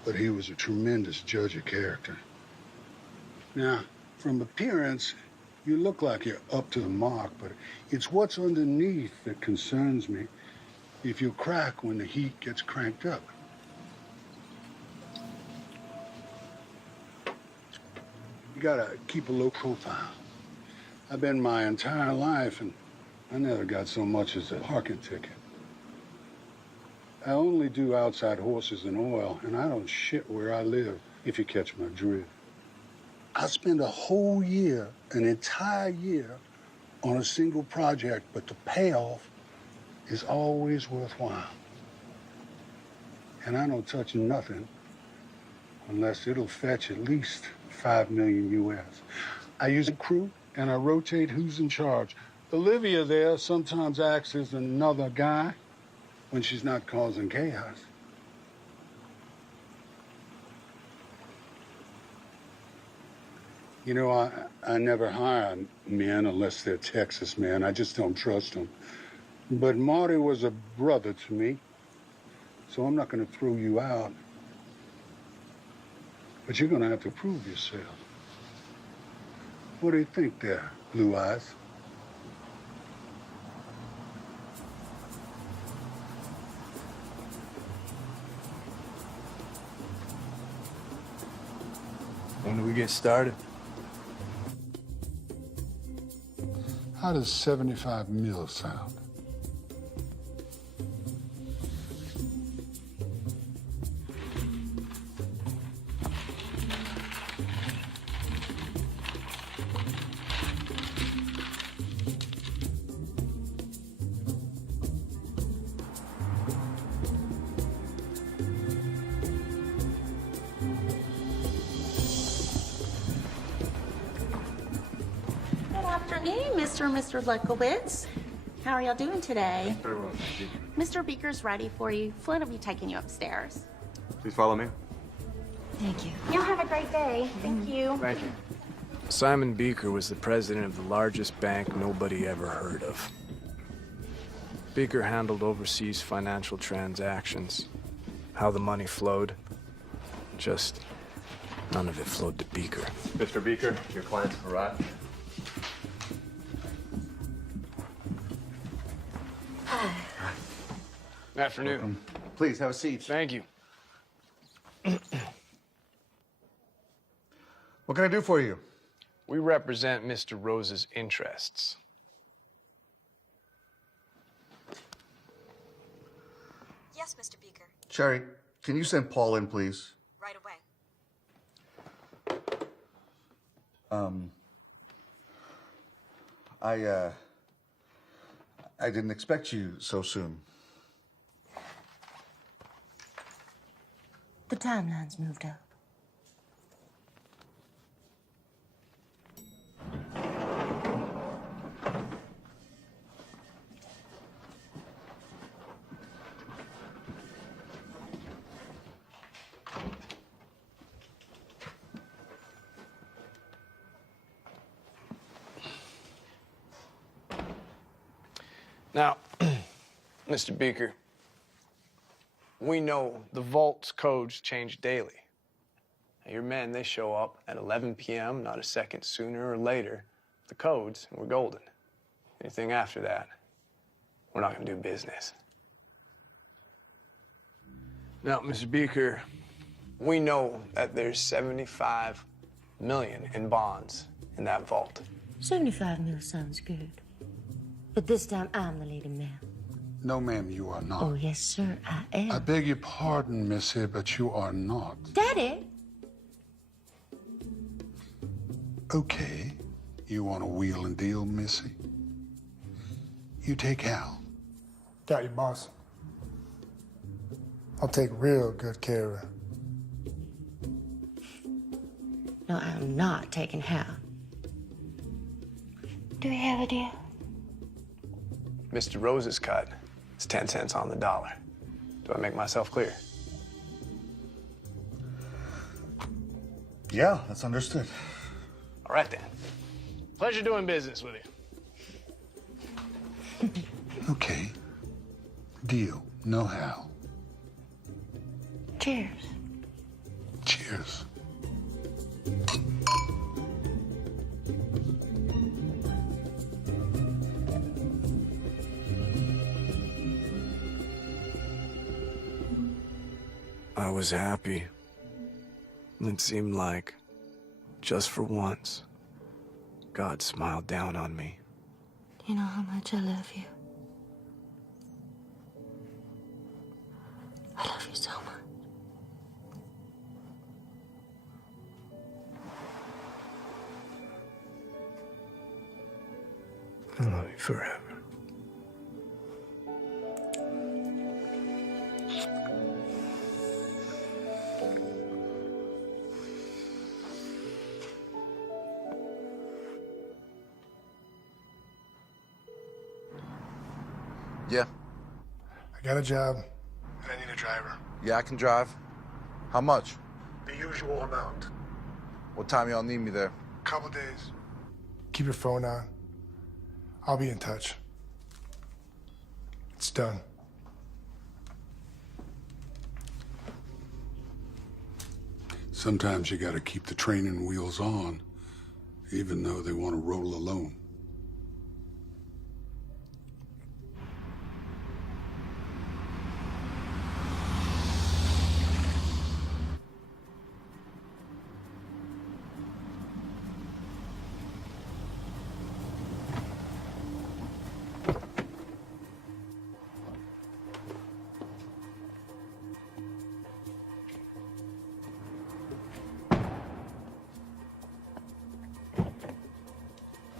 but he was a tremendous judge of character. Now, from appearance, you look like you're up to the mark, but it's what's underneath that concerns me. If you crack when the heat gets cranked up. You gotta keep a low profile. I've been my entire life, and I never got so much as a parking ticket. I only do outside horses and oil, and I don't shit where I live, if you catch my drift. I spend a whole year, an entire year, on a single project, but the payoff is always worthwhile. And I don't touch nothing unless it'll fetch at least $5 million US. I use a crew and I rotate who's in charge. Olivia there sometimes acts as another guy when she's not causing chaos. You know, I never hire men unless they're Texas men. I just don't trust them. But Marty was a brother to me, so I'm not going to throw you out. But you're going to have to prove yourself. What do you think there, Blue Eyes? When do we get started? How does 75 mil sound? Mr. and Mr. Lukowitz. How are y'all doing today? Very well, thank you. Mr. Beaker's ready for you. Flynn will be taking you upstairs. Please follow me. Thank you. Y'all have a great day. Thank you. Thank you. Simon Beaker was the president of the largest bank nobody ever heard of. Beaker handled overseas financial transactions. How the money flowed, just none of it flowed to Beaker. Mr. Beaker, your client's arrived. Afternoon. Welcome. Please have a seat. Thank you. What can I do for you? We represent Mr. Rose's interests. Yes, Mr. Beaker. Sherry, can you send Paul in, please? Right away. I didn't expect you so soon. The timeline's moved up. Now, Mr. Beaker, we know the vault's codes change daily. Now, your men, they show up at 11 p.m., not a second sooner or later. The codes, and we're golden. Anything after that, we're not gonna do business. Now, Mr. Beaker, we know that there's 75 million in bonds in that vault. 75 mil sounds good. But this time I'm the leading man. No, ma'am, you are not. Oh, yes, sir, I am. I beg your pardon, Missy, but you are not. Daddy! Okay. You want to wheel and deal, Missy? You take Hal. Got you, boss. I'll take real good care of her. No, I'm not taking Hal. Do we have a deal? Mr. Rose's cut is 10 cents on the dollar. Do I make myself clear? Yeah, that's understood. All right, then. Pleasure doing business with you. Okay. Deal. No Hal. Cheers. Cheers. I was happy. It seemed like, just for once, God smiled down on me. You know how much I love you. I love you so much. I love you forever. Yeah. I got a job, and I need a driver. Yeah, I can drive. How much? The usual amount. What time y'all need me there? Couple days. Keep your phone on. I'll be in touch. It's done. Sometimes you gotta keep the training wheels on, even though they want to roll alone.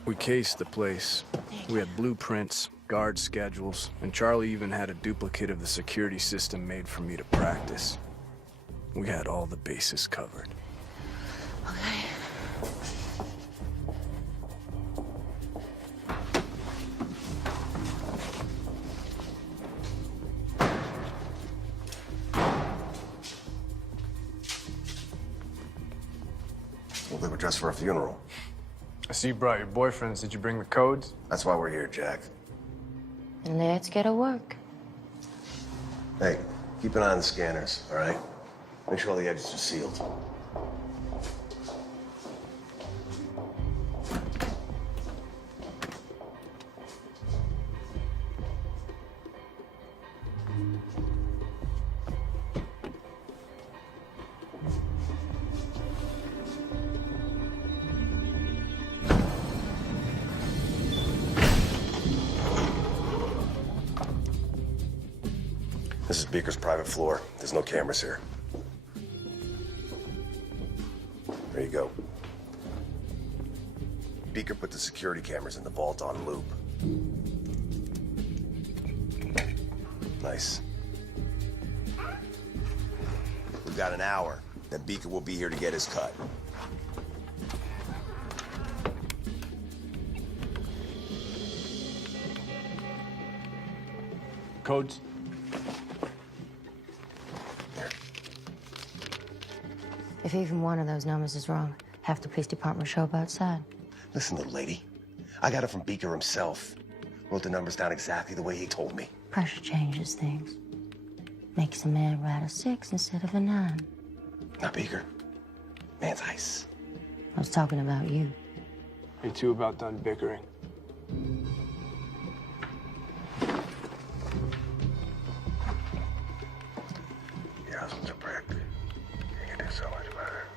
We cased the place. We had blueprints, guard schedules, and Charlie even had a duplicate of the security system made for me to practice. We had all the bases covered. Okay. Well, they were dressed for a funeral. I see you brought your boyfriends. Did you bring the codes? That's why we're here, Jack. Let's get to work. Hey, keep an eye on the scanners, all right? Make sure all the exits are sealed. This is Beaker's private floor. There's no cameras here. There you go. Beaker put the security cameras in the vault on loop. Nice. We've got an hour. Then Beaker will be here to get his cut. Codes? If even one of those numbers is wrong, half the police department will show up outside. Listen, little lady. I got it from Beaker himself. Wrote the numbers down exactly the way he told me. Pressure changes things. Makes a man write a 6 instead of a 9. Not Beaker. Man's ice. I was talking about you. You two about done bickering. Your husband's a prick. You can do so much better.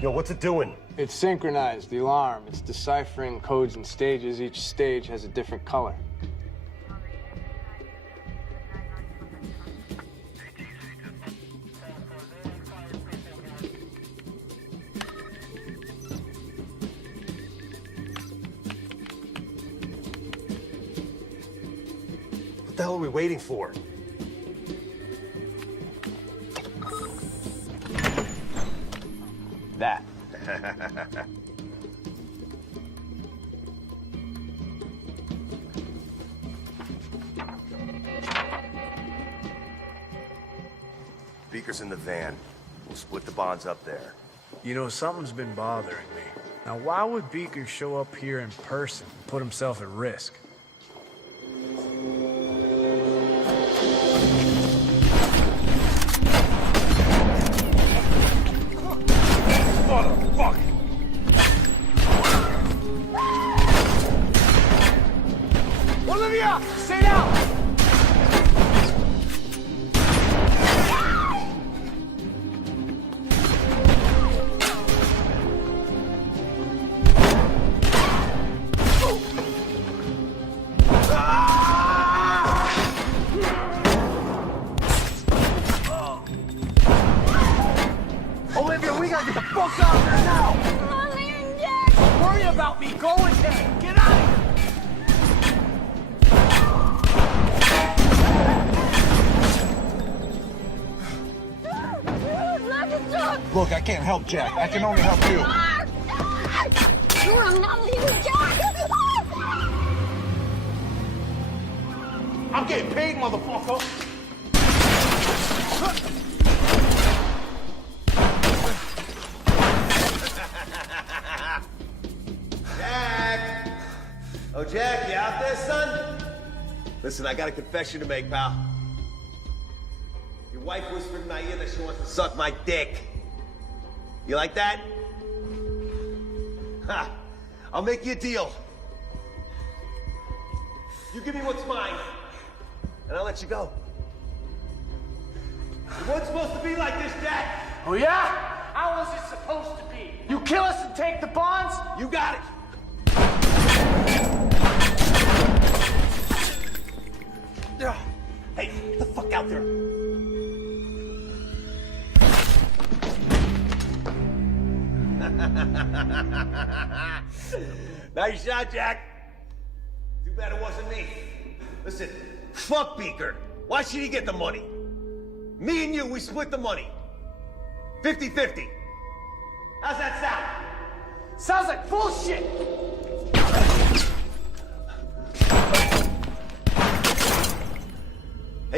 Yo, what's it doing? It's synchronized, the alarm. It's deciphering codes and stages. Each stage has a different color. What the hell are we waiting for? That. Beaker's in the van. We'll split the bonds up there. You know, something's been bothering me. Now, why would Beaker show up here in person and put himself at risk? Motherfucker! Olivia! Stay down! Olivia, we gotta get the fuck out of there now! Don't worry about me. Go with him. Get out of here! Look, I can't help Jack. I can only help you. I'm not leaving Jack! I'm getting paid, motherfucker! Jack! Oh, Jack, you out there, son? Listen, I got a confession to make, pal. Your wife whispered in my ear that she wants to suck my dick. You like that? Ha! I'll make you a deal. You give me what's mine, and I'll let you go. It wasn't supposed to be like this, Jack. Oh, yeah? How was it supposed to be? You kill us and take the bonds? You got it. Hey, get the fuck out there. Nice shot, Jack. Too bad it wasn't me. Listen, fuck Beaker. Why should he get the money? Me and you, we split the money. 50-50. How's that sound? Sounds like bullshit!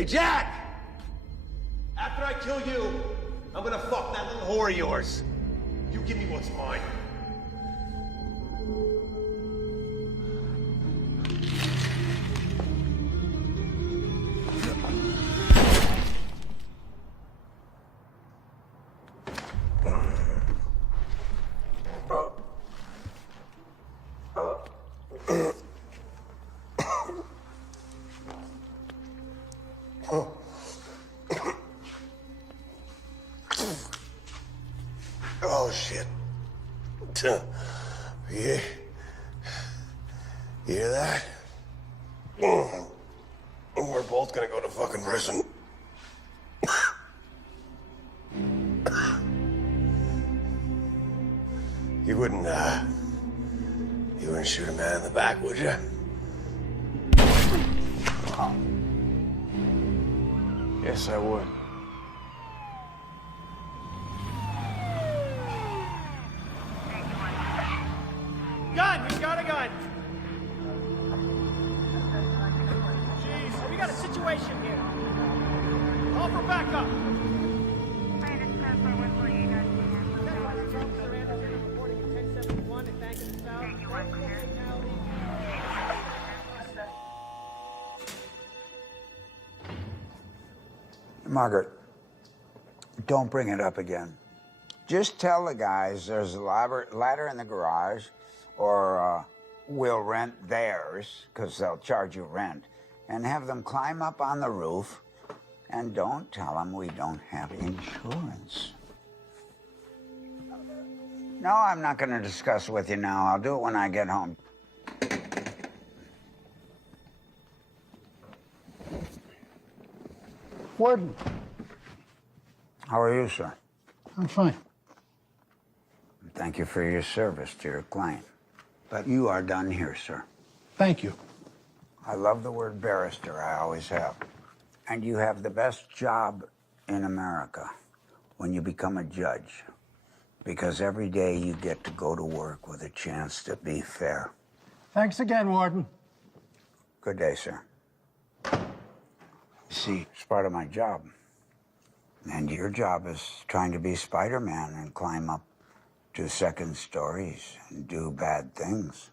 Hey, Jack! After I kill you, I'm gonna fuck that little whore of yours. You give me what's mine. Oh, shit. Yeah. You hear that? We're both gonna go to fucking prison. You wouldn't shoot a man in the back, would you? Yes, I would. Gun! He's got a gun! Jeez, we got a situation here. Call for backup! Margaret, don't bring it up again. Just tell the guys there's a ladder in the garage, or we'll rent theirs, because they'll charge you rent, and have them climb up on the roof, and don't tell them we don't have insurance. No, I'm not going to discuss it with you now. I'll do it when I get home. Warden. How are you, sir? I'm fine. Thank you for your service to your client. But you are done here, sir. Thank you. I love the word barrister. I always have. And you have the best job in America when you become a judge. Because every day you get to go to work with a chance to be fair. Thanks again, Warden. Good day, sir. See, it's part of my job. And your job is trying to be Spider-Man and climb up to second stories and do bad things.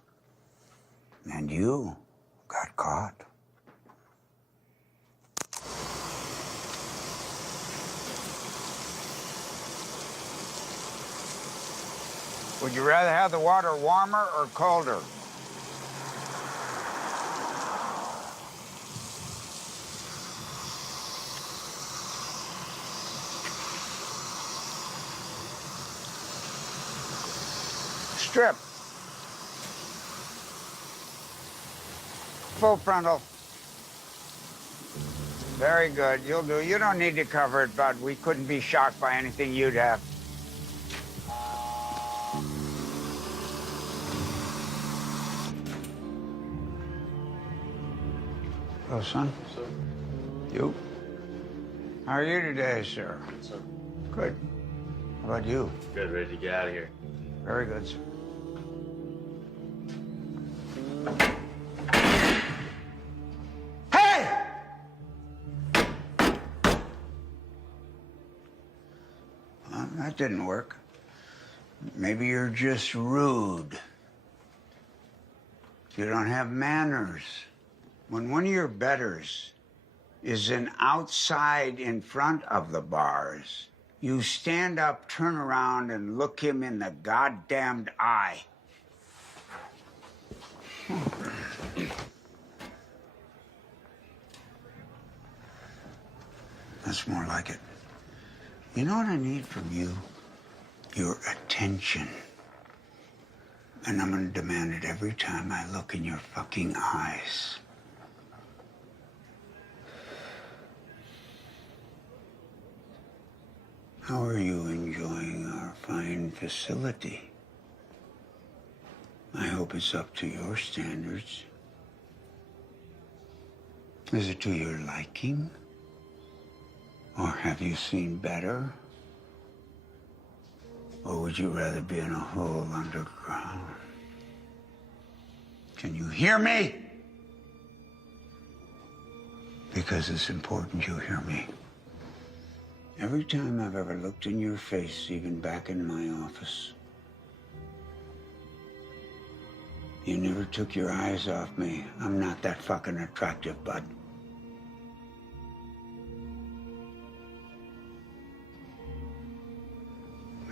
And you got caught. Would you rather have the water warmer or colder? Strip. Full frontal. Very good. You'll do. You don't need to cover it, but we couldn't be shocked by anything you'd have. Hello, son. Sir. You? How are you today, sir? Good, sir. Good. How about you? Good, ready to get out of here. Very good, sir. Hey! Well, that didn't work. Maybe you're just rude. You don't have manners. When one of your betters is outside in front of the bars, you stand up, turn around, and look him in the goddamned eye. That's more like it. You know what I need from you? Your attention. And I'm gonna demand it every time I look in your fucking eyes. How are you enjoying our fine facility? I hope it's up to your standards. Is it to your liking? Or have you seen better? Or would you rather be in a hole underground? Can you hear me? Because it's important you hear me. Every time I've ever looked in your face, even back in my office, you never took your eyes off me. I'm not that fucking attractive, bud.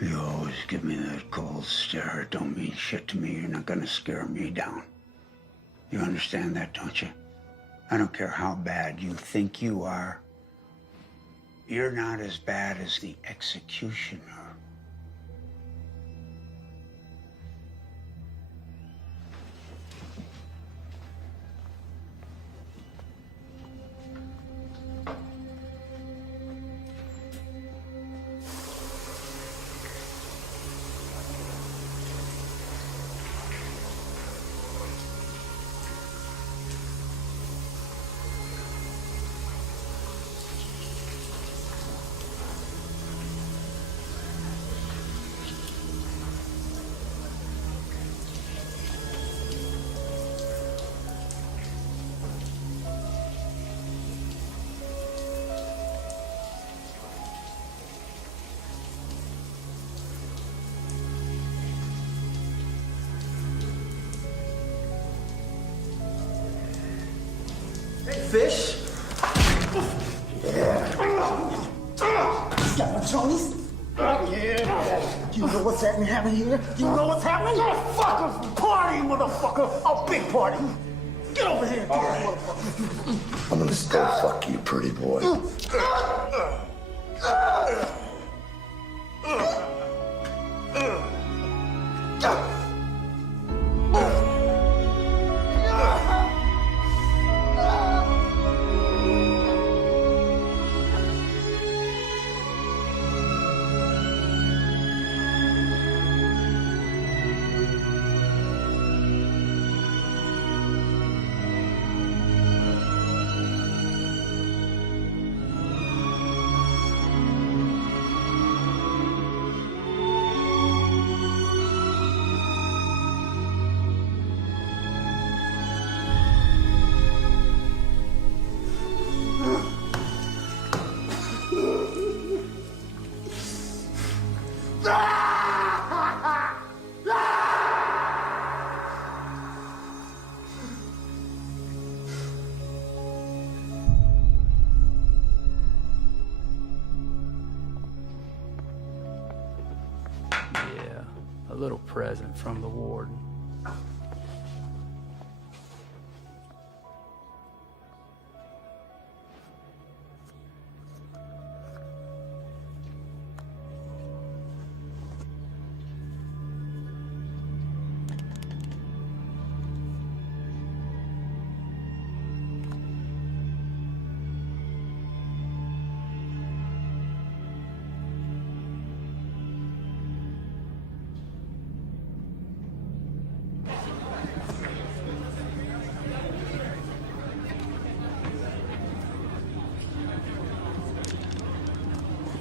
You always give me that cold stare. It don't mean shit to me. You're not gonna scare me down. You understand that, don't you? I don't care how bad you think you are. You're not as bad as the executioner. Fish? Yeah. Got my chonies? Yeah. You know what's happening here? You know what's happening? Fucker! Party, motherfucker! A big party! Get over here! All right. I'm gonna still fuck you, pretty boy. A little present from the warden.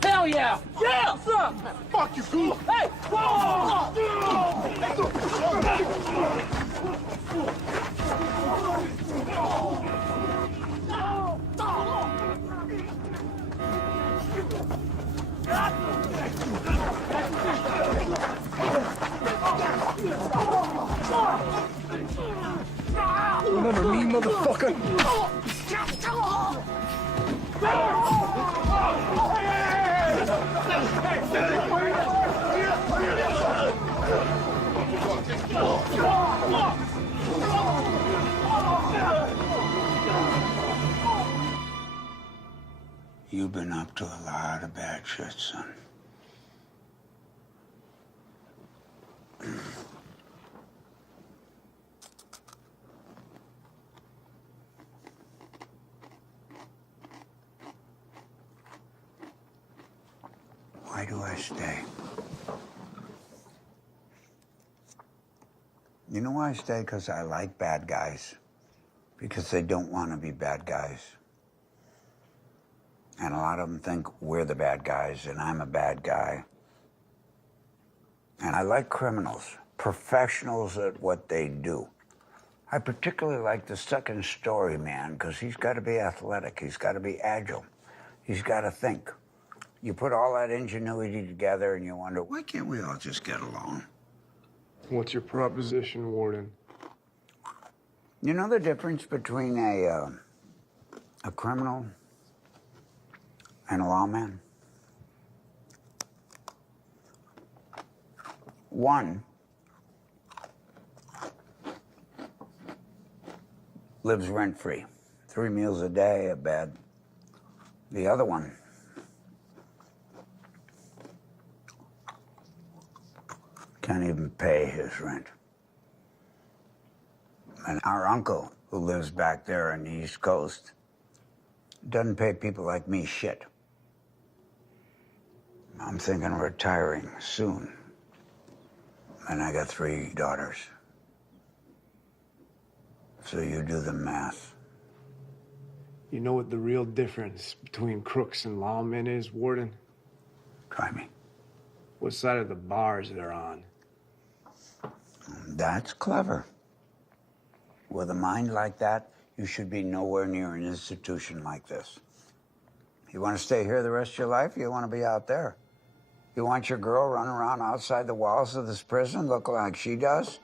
Hell yeah! Yeah! What's up? Fuck you, fool! Hey! Whoa! Remember me, motherfucker? You've been up to a lot of bad shit, son. Why do I stay? You know why I stay? Because I like bad guys. Because they don't want to be bad guys. And a lot of them think we're the bad guys, and I'm a bad guy. And I like criminals, professionals at what they do. I particularly like the second story man because he's got to be athletic. He's got to be agile. He's got to think. You put all that ingenuity together and you wonder, why can't we all just get along? What's your proposition, Warden? You know the difference between a criminal and a lawman? One lives rent-free, 3 meals a day, a bed. The other one can't even pay his rent. And our uncle, who lives back there on the East Coast, doesn't pay people like me shit. I'm thinking of retiring soon. And I got 3 daughters. So you do the math. You know what the real difference between crooks and lawmen is, Warden? Try me. What side of the bars they're on. That's clever. With a mind like that, you should be nowhere near an institution like this. You want to stay here the rest of your life? You want to be out there? You want your girl running around outside the walls of this prison looking like she does?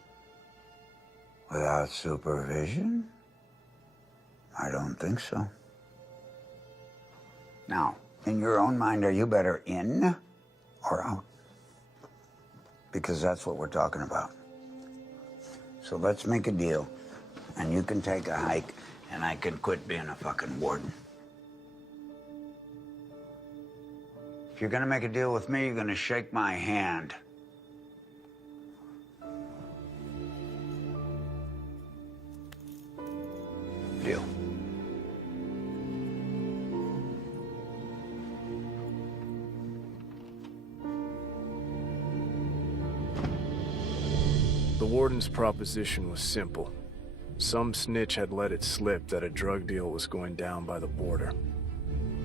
Without supervision? I don't think so. Now, in your own mind, are you better in or out? Because that's what we're talking about. So let's make a deal, and you can take a hike, and I can quit being a fucking warden. If you're gonna make a deal with me, you're gonna shake my hand. Deal. The warden's proposition was simple. Some snitch had let it slip that a drug deal was going down by the border.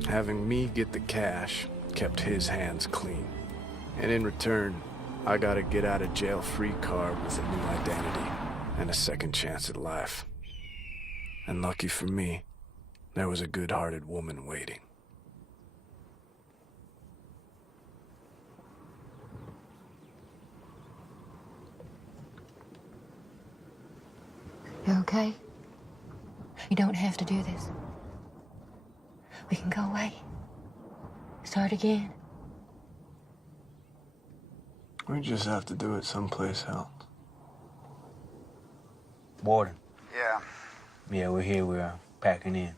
Having me get the cash kept his hands clean. And in return, I got a get-out-of-jail-free card with a new identity and a second chance at life. And lucky for me, there was a good-hearted woman waiting. You okay? You don't have to do this. We can go away. Start again. We just have to do it someplace else. Warden. Yeah. Yeah, we're here. We're packing in.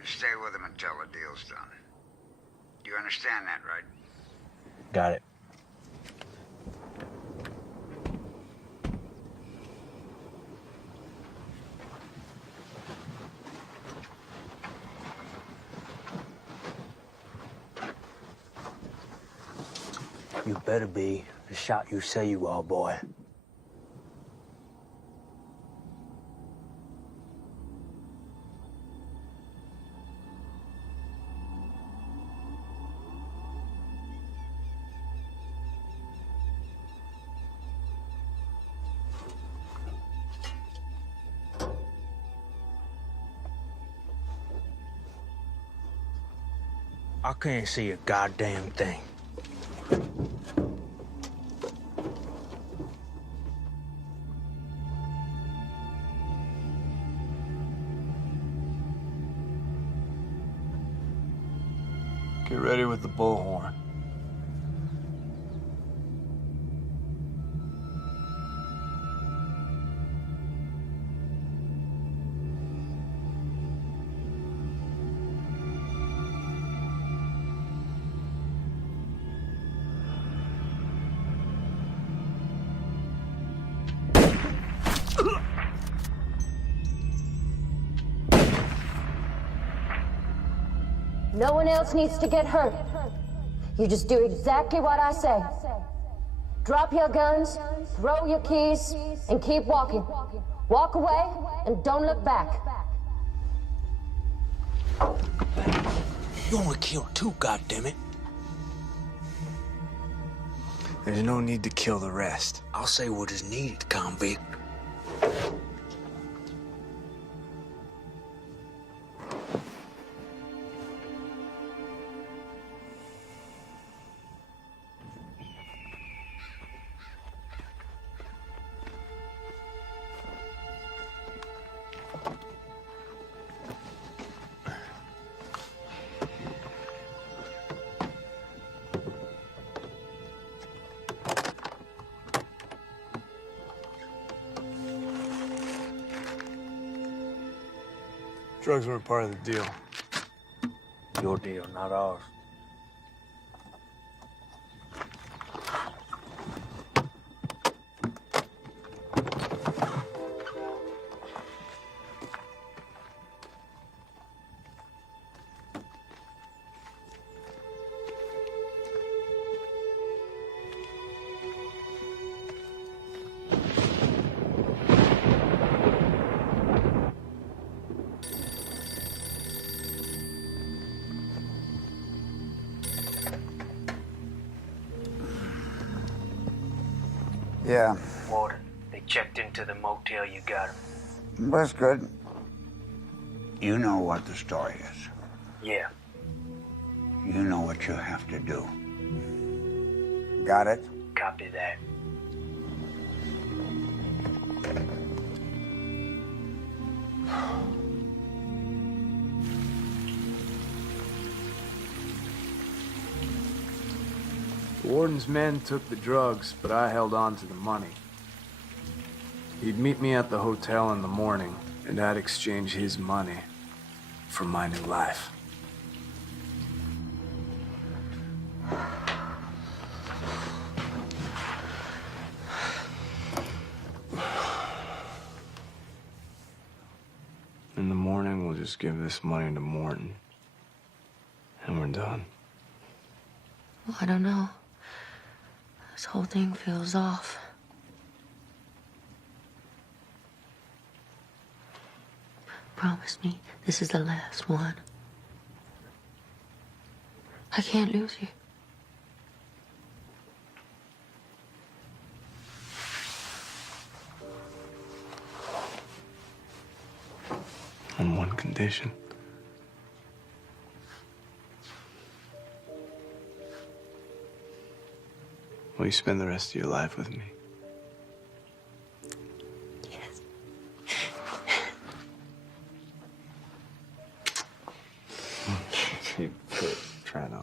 Just stay with him until the deal's done. You understand that, right? Got it. You better be the shot you say you are, boy. I can't see a goddamn thing. Get ready with the bullhorn. No one else needs to get hurt. You just do exactly what I say. Drop your guns, throw your keys, and keep walking. Walk away and don't look back. You only killed 2, goddammit. There's no need to kill the rest. I'll say what is needed, convict. Drugs weren't part of the deal. Your deal, not ours. Yeah, Warden, they checked into the motel you got him. that's good. You know what the story is. Yeah. You know what you have to do. Got it? Copy that. The warden's men took the drugs, but I held on to the money. He'd meet me at the hotel in the morning, and I'd exchange his money for my new life. In the morning, we'll just give this money to Morton, and we're done. Well, I don't know. This whole thing feels off. Promise me this is the last one. I can't lose you. On one condition. Will you spend the rest of your life with me? Yes. You quit trying to.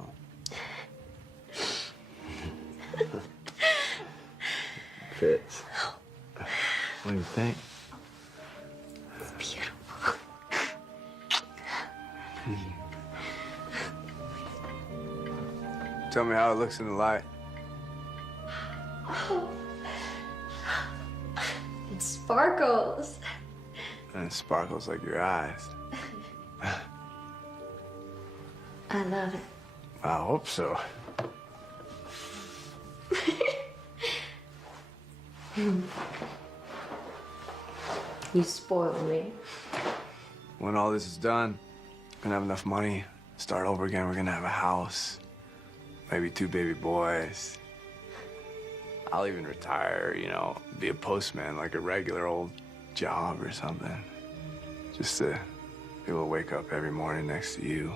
Fits. What do you think? It's beautiful. Tell me how it looks in the light. It sparkles. And it sparkles like your eyes. I love it. I hope so. You spoiled me. When all this is done, we're gonna have enough money, start over again. We're gonna have a house, maybe 2 baby boys. I'll even retire, you know, be a postman, like a regular old job or something. Just to be able to wake up every morning next to you.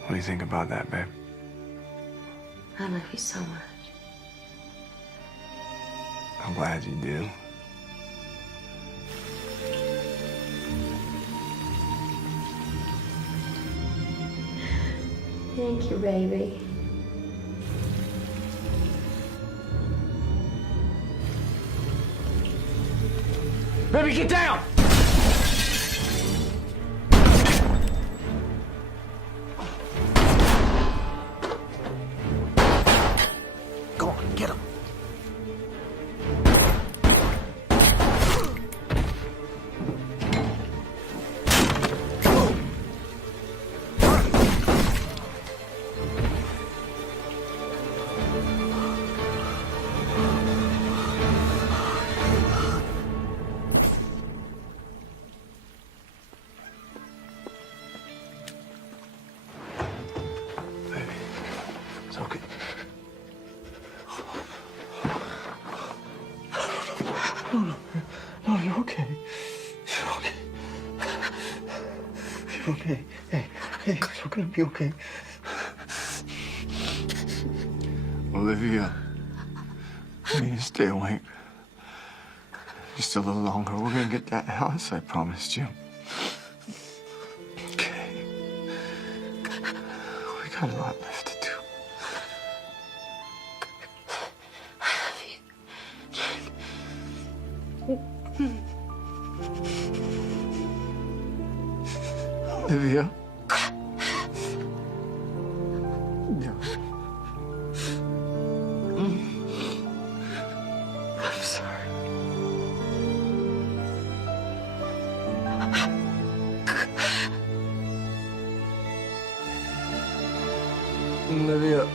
What do you think about that, babe? I love you so much. I'm glad you do. Thank you, baby. Baby, get down! Go on, get him. It's okay. No, you're okay. You're okay. You're okay. Hey, it's gonna be okay. Olivia, you need to stay awake. Just a little longer. We're gonna get that house I promised you. Okay. We got a lot left to do. Olivia. I'm sorry. Olivia.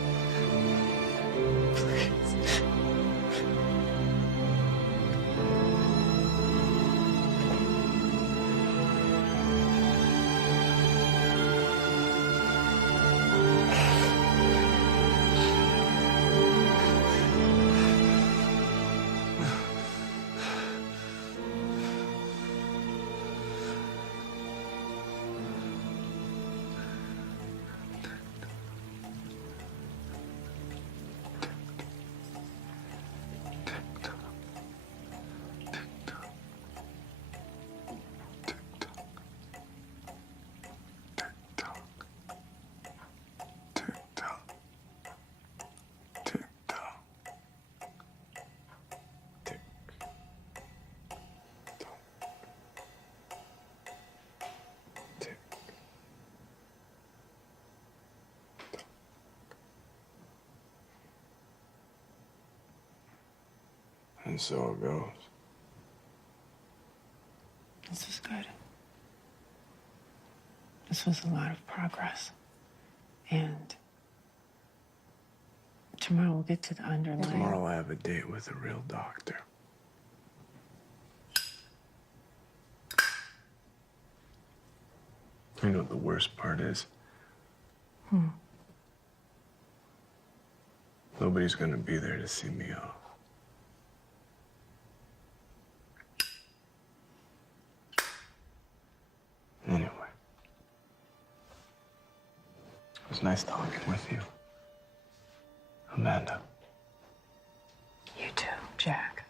And so it goes. This was good. This was a lot of progress. And tomorrow we'll get to the underlying. Tomorrow I have a date with a real doctor. You know what the worst part is? Nobody's gonna be there to see me off. Anyway, it was nice talking with you, Amanda. You too, Jack.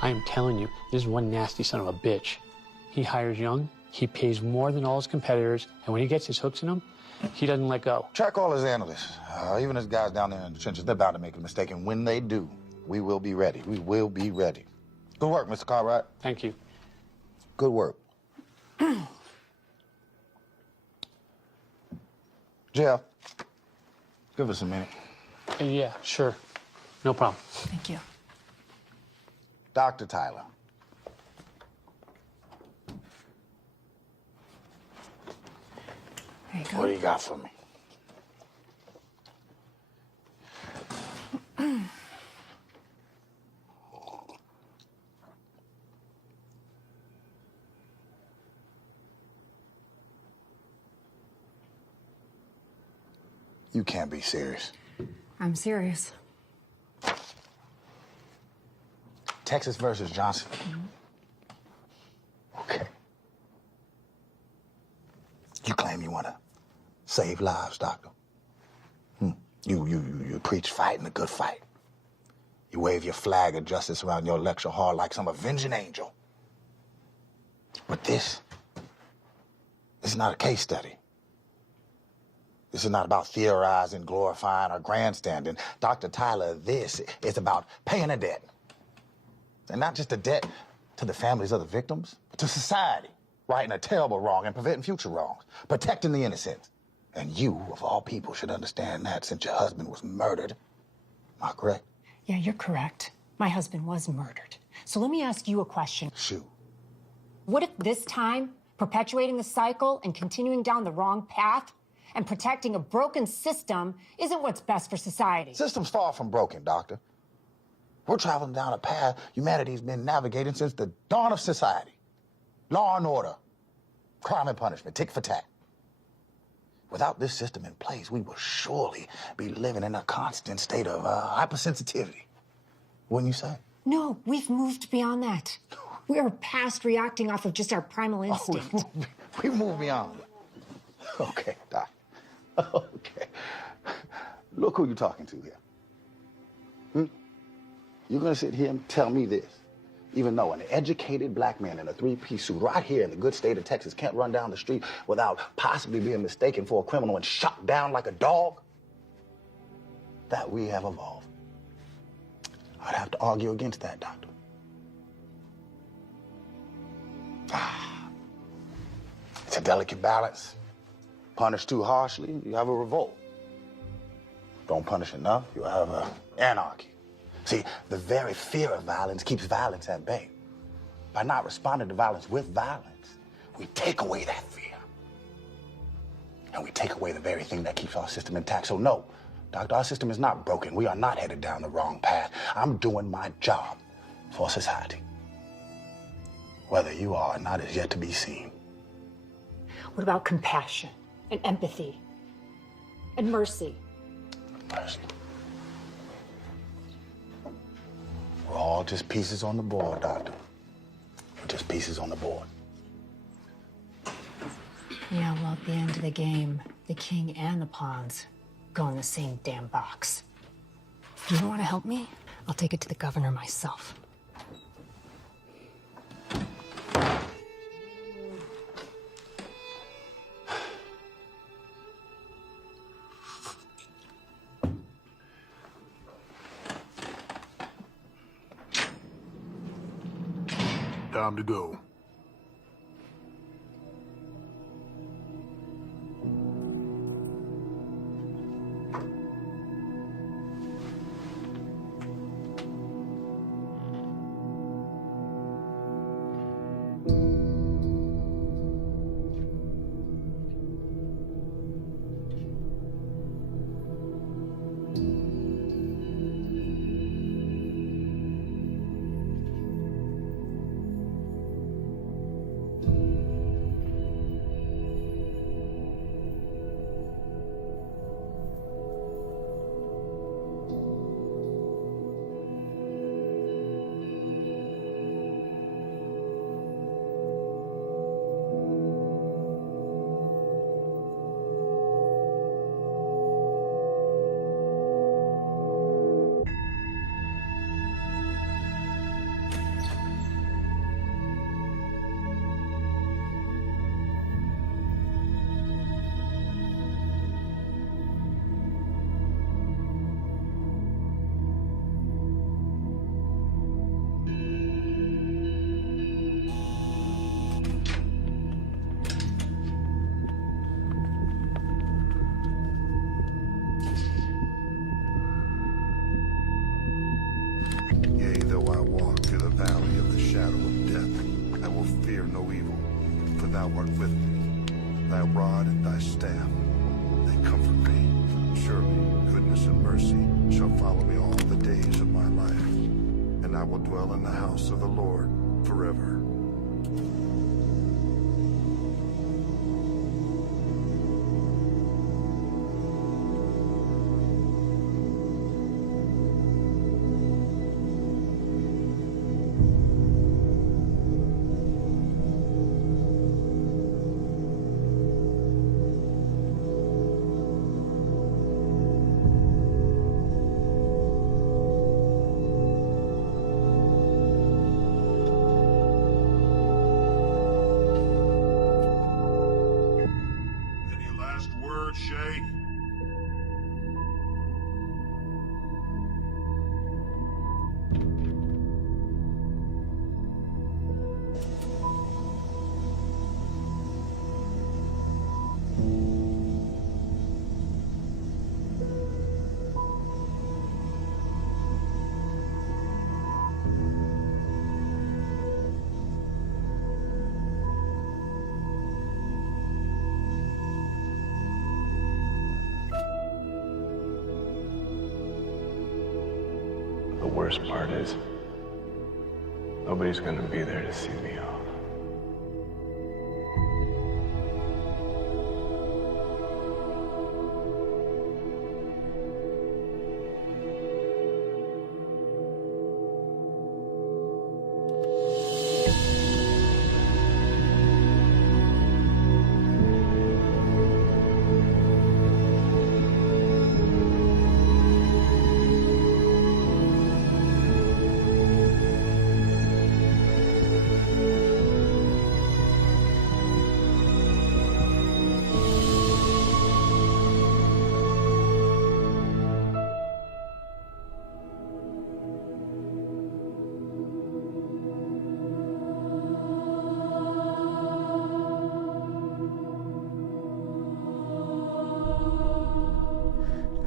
I am telling you, this is one nasty son of a bitch. He hires young, he pays more than all his competitors, and when he gets his hooks in them, he doesn't let go. Track all his analysts, even his guys down there in the trenches. They're bound to make a mistake, and when they do, we will be ready. We will be ready. Good work, Mr. Cartwright. Thank you. Good work. Jeff, give us a minute. Yeah, sure. No problem. Thank you. Dr. Tyler. There you go. What do you got for me? You can't be serious. I'm serious. Texas versus Johnson. Okay. You claim you want to save lives, doctor. You preach fighting a good fight. You wave your flag of justice around your lecture hall like some avenging angel. But this is not a case study. This is not about theorizing, glorifying, or grandstanding. Dr. Tyler, this is about paying a debt. And not just a debt to the families of the victims, but to society, righting a terrible wrong and preventing future wrongs, protecting the innocent. And you, of all people, should understand that since your husband was murdered. Am I correct? Yeah, you're correct. My husband was murdered. So let me ask you a question. Shoot. What if this time, perpetuating the cycle and continuing down the wrong path and protecting a broken system isn't what's best for society? System's far from broken, doctor. We're traveling down a path humanity's been navigating since the dawn of society. Law and order, crime and punishment, tick for tat. Without this system in place, we will surely be living in a constant state of hypersensitivity. Wouldn't you say? No, we've moved beyond that. We're past reacting off of just our primal instinct. We moved beyond. Okay, Doc. Okay. Look who you're talking to here. You're gonna sit here and tell me this, even though an educated black man in a three-piece suit right here in the good state of Texas can't run down the street without possibly being mistaken for a criminal and shot down like a dog? That we have evolved. I'd have to argue against that, doctor. It's a delicate balance. Punish too harshly, you have a revolt. Don't punish enough, you have anarchy. See, the very fear of violence keeps violence at bay. By not responding to violence with violence, we take away that fear. And we take away the very thing that keeps our system intact. So no, doctor, our system is not broken. We are not headed down the wrong path. I'm doing my job for society. Whether you are or not is yet to be seen. What about compassion and empathy and mercy? Mercy. We're all just pieces on the board, doctor. We're just pieces on the board. Yeah, well, at the end of the game, the king and the pawns go in the same damn box. If you don't want to help me, I'll take it to the governor myself. Time to go. worst part is, nobody's gonna be there to see me off.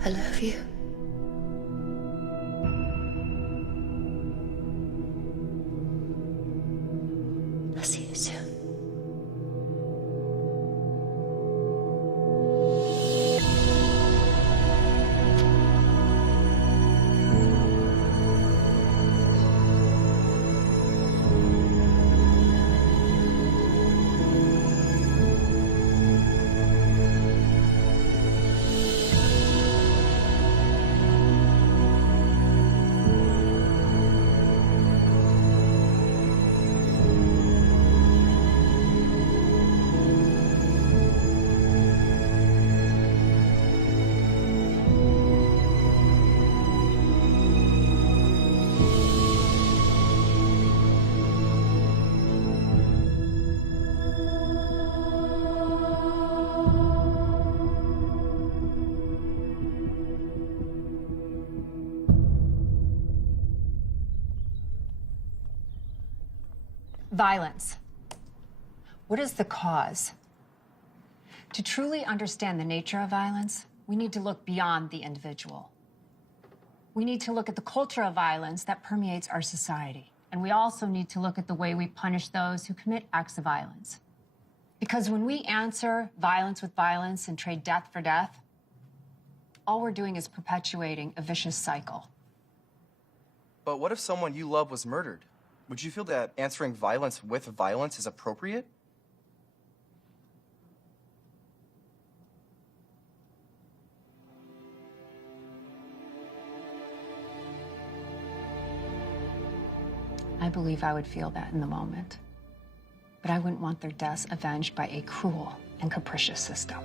I love you. I'll see you soon. Violence. What is the cause? To truly understand the nature of violence, we need to look beyond the individual. We need to look at the culture of violence that permeates our society. And we also need to look at the way we punish those who commit acts of violence. Because when we answer violence with violence and trade death for death, all we're doing is perpetuating a vicious cycle. But what if someone you love was murdered? Would you feel that answering violence with violence is appropriate? I believe I would feel that in the moment. But I wouldn't want their deaths avenged by a cruel and capricious system.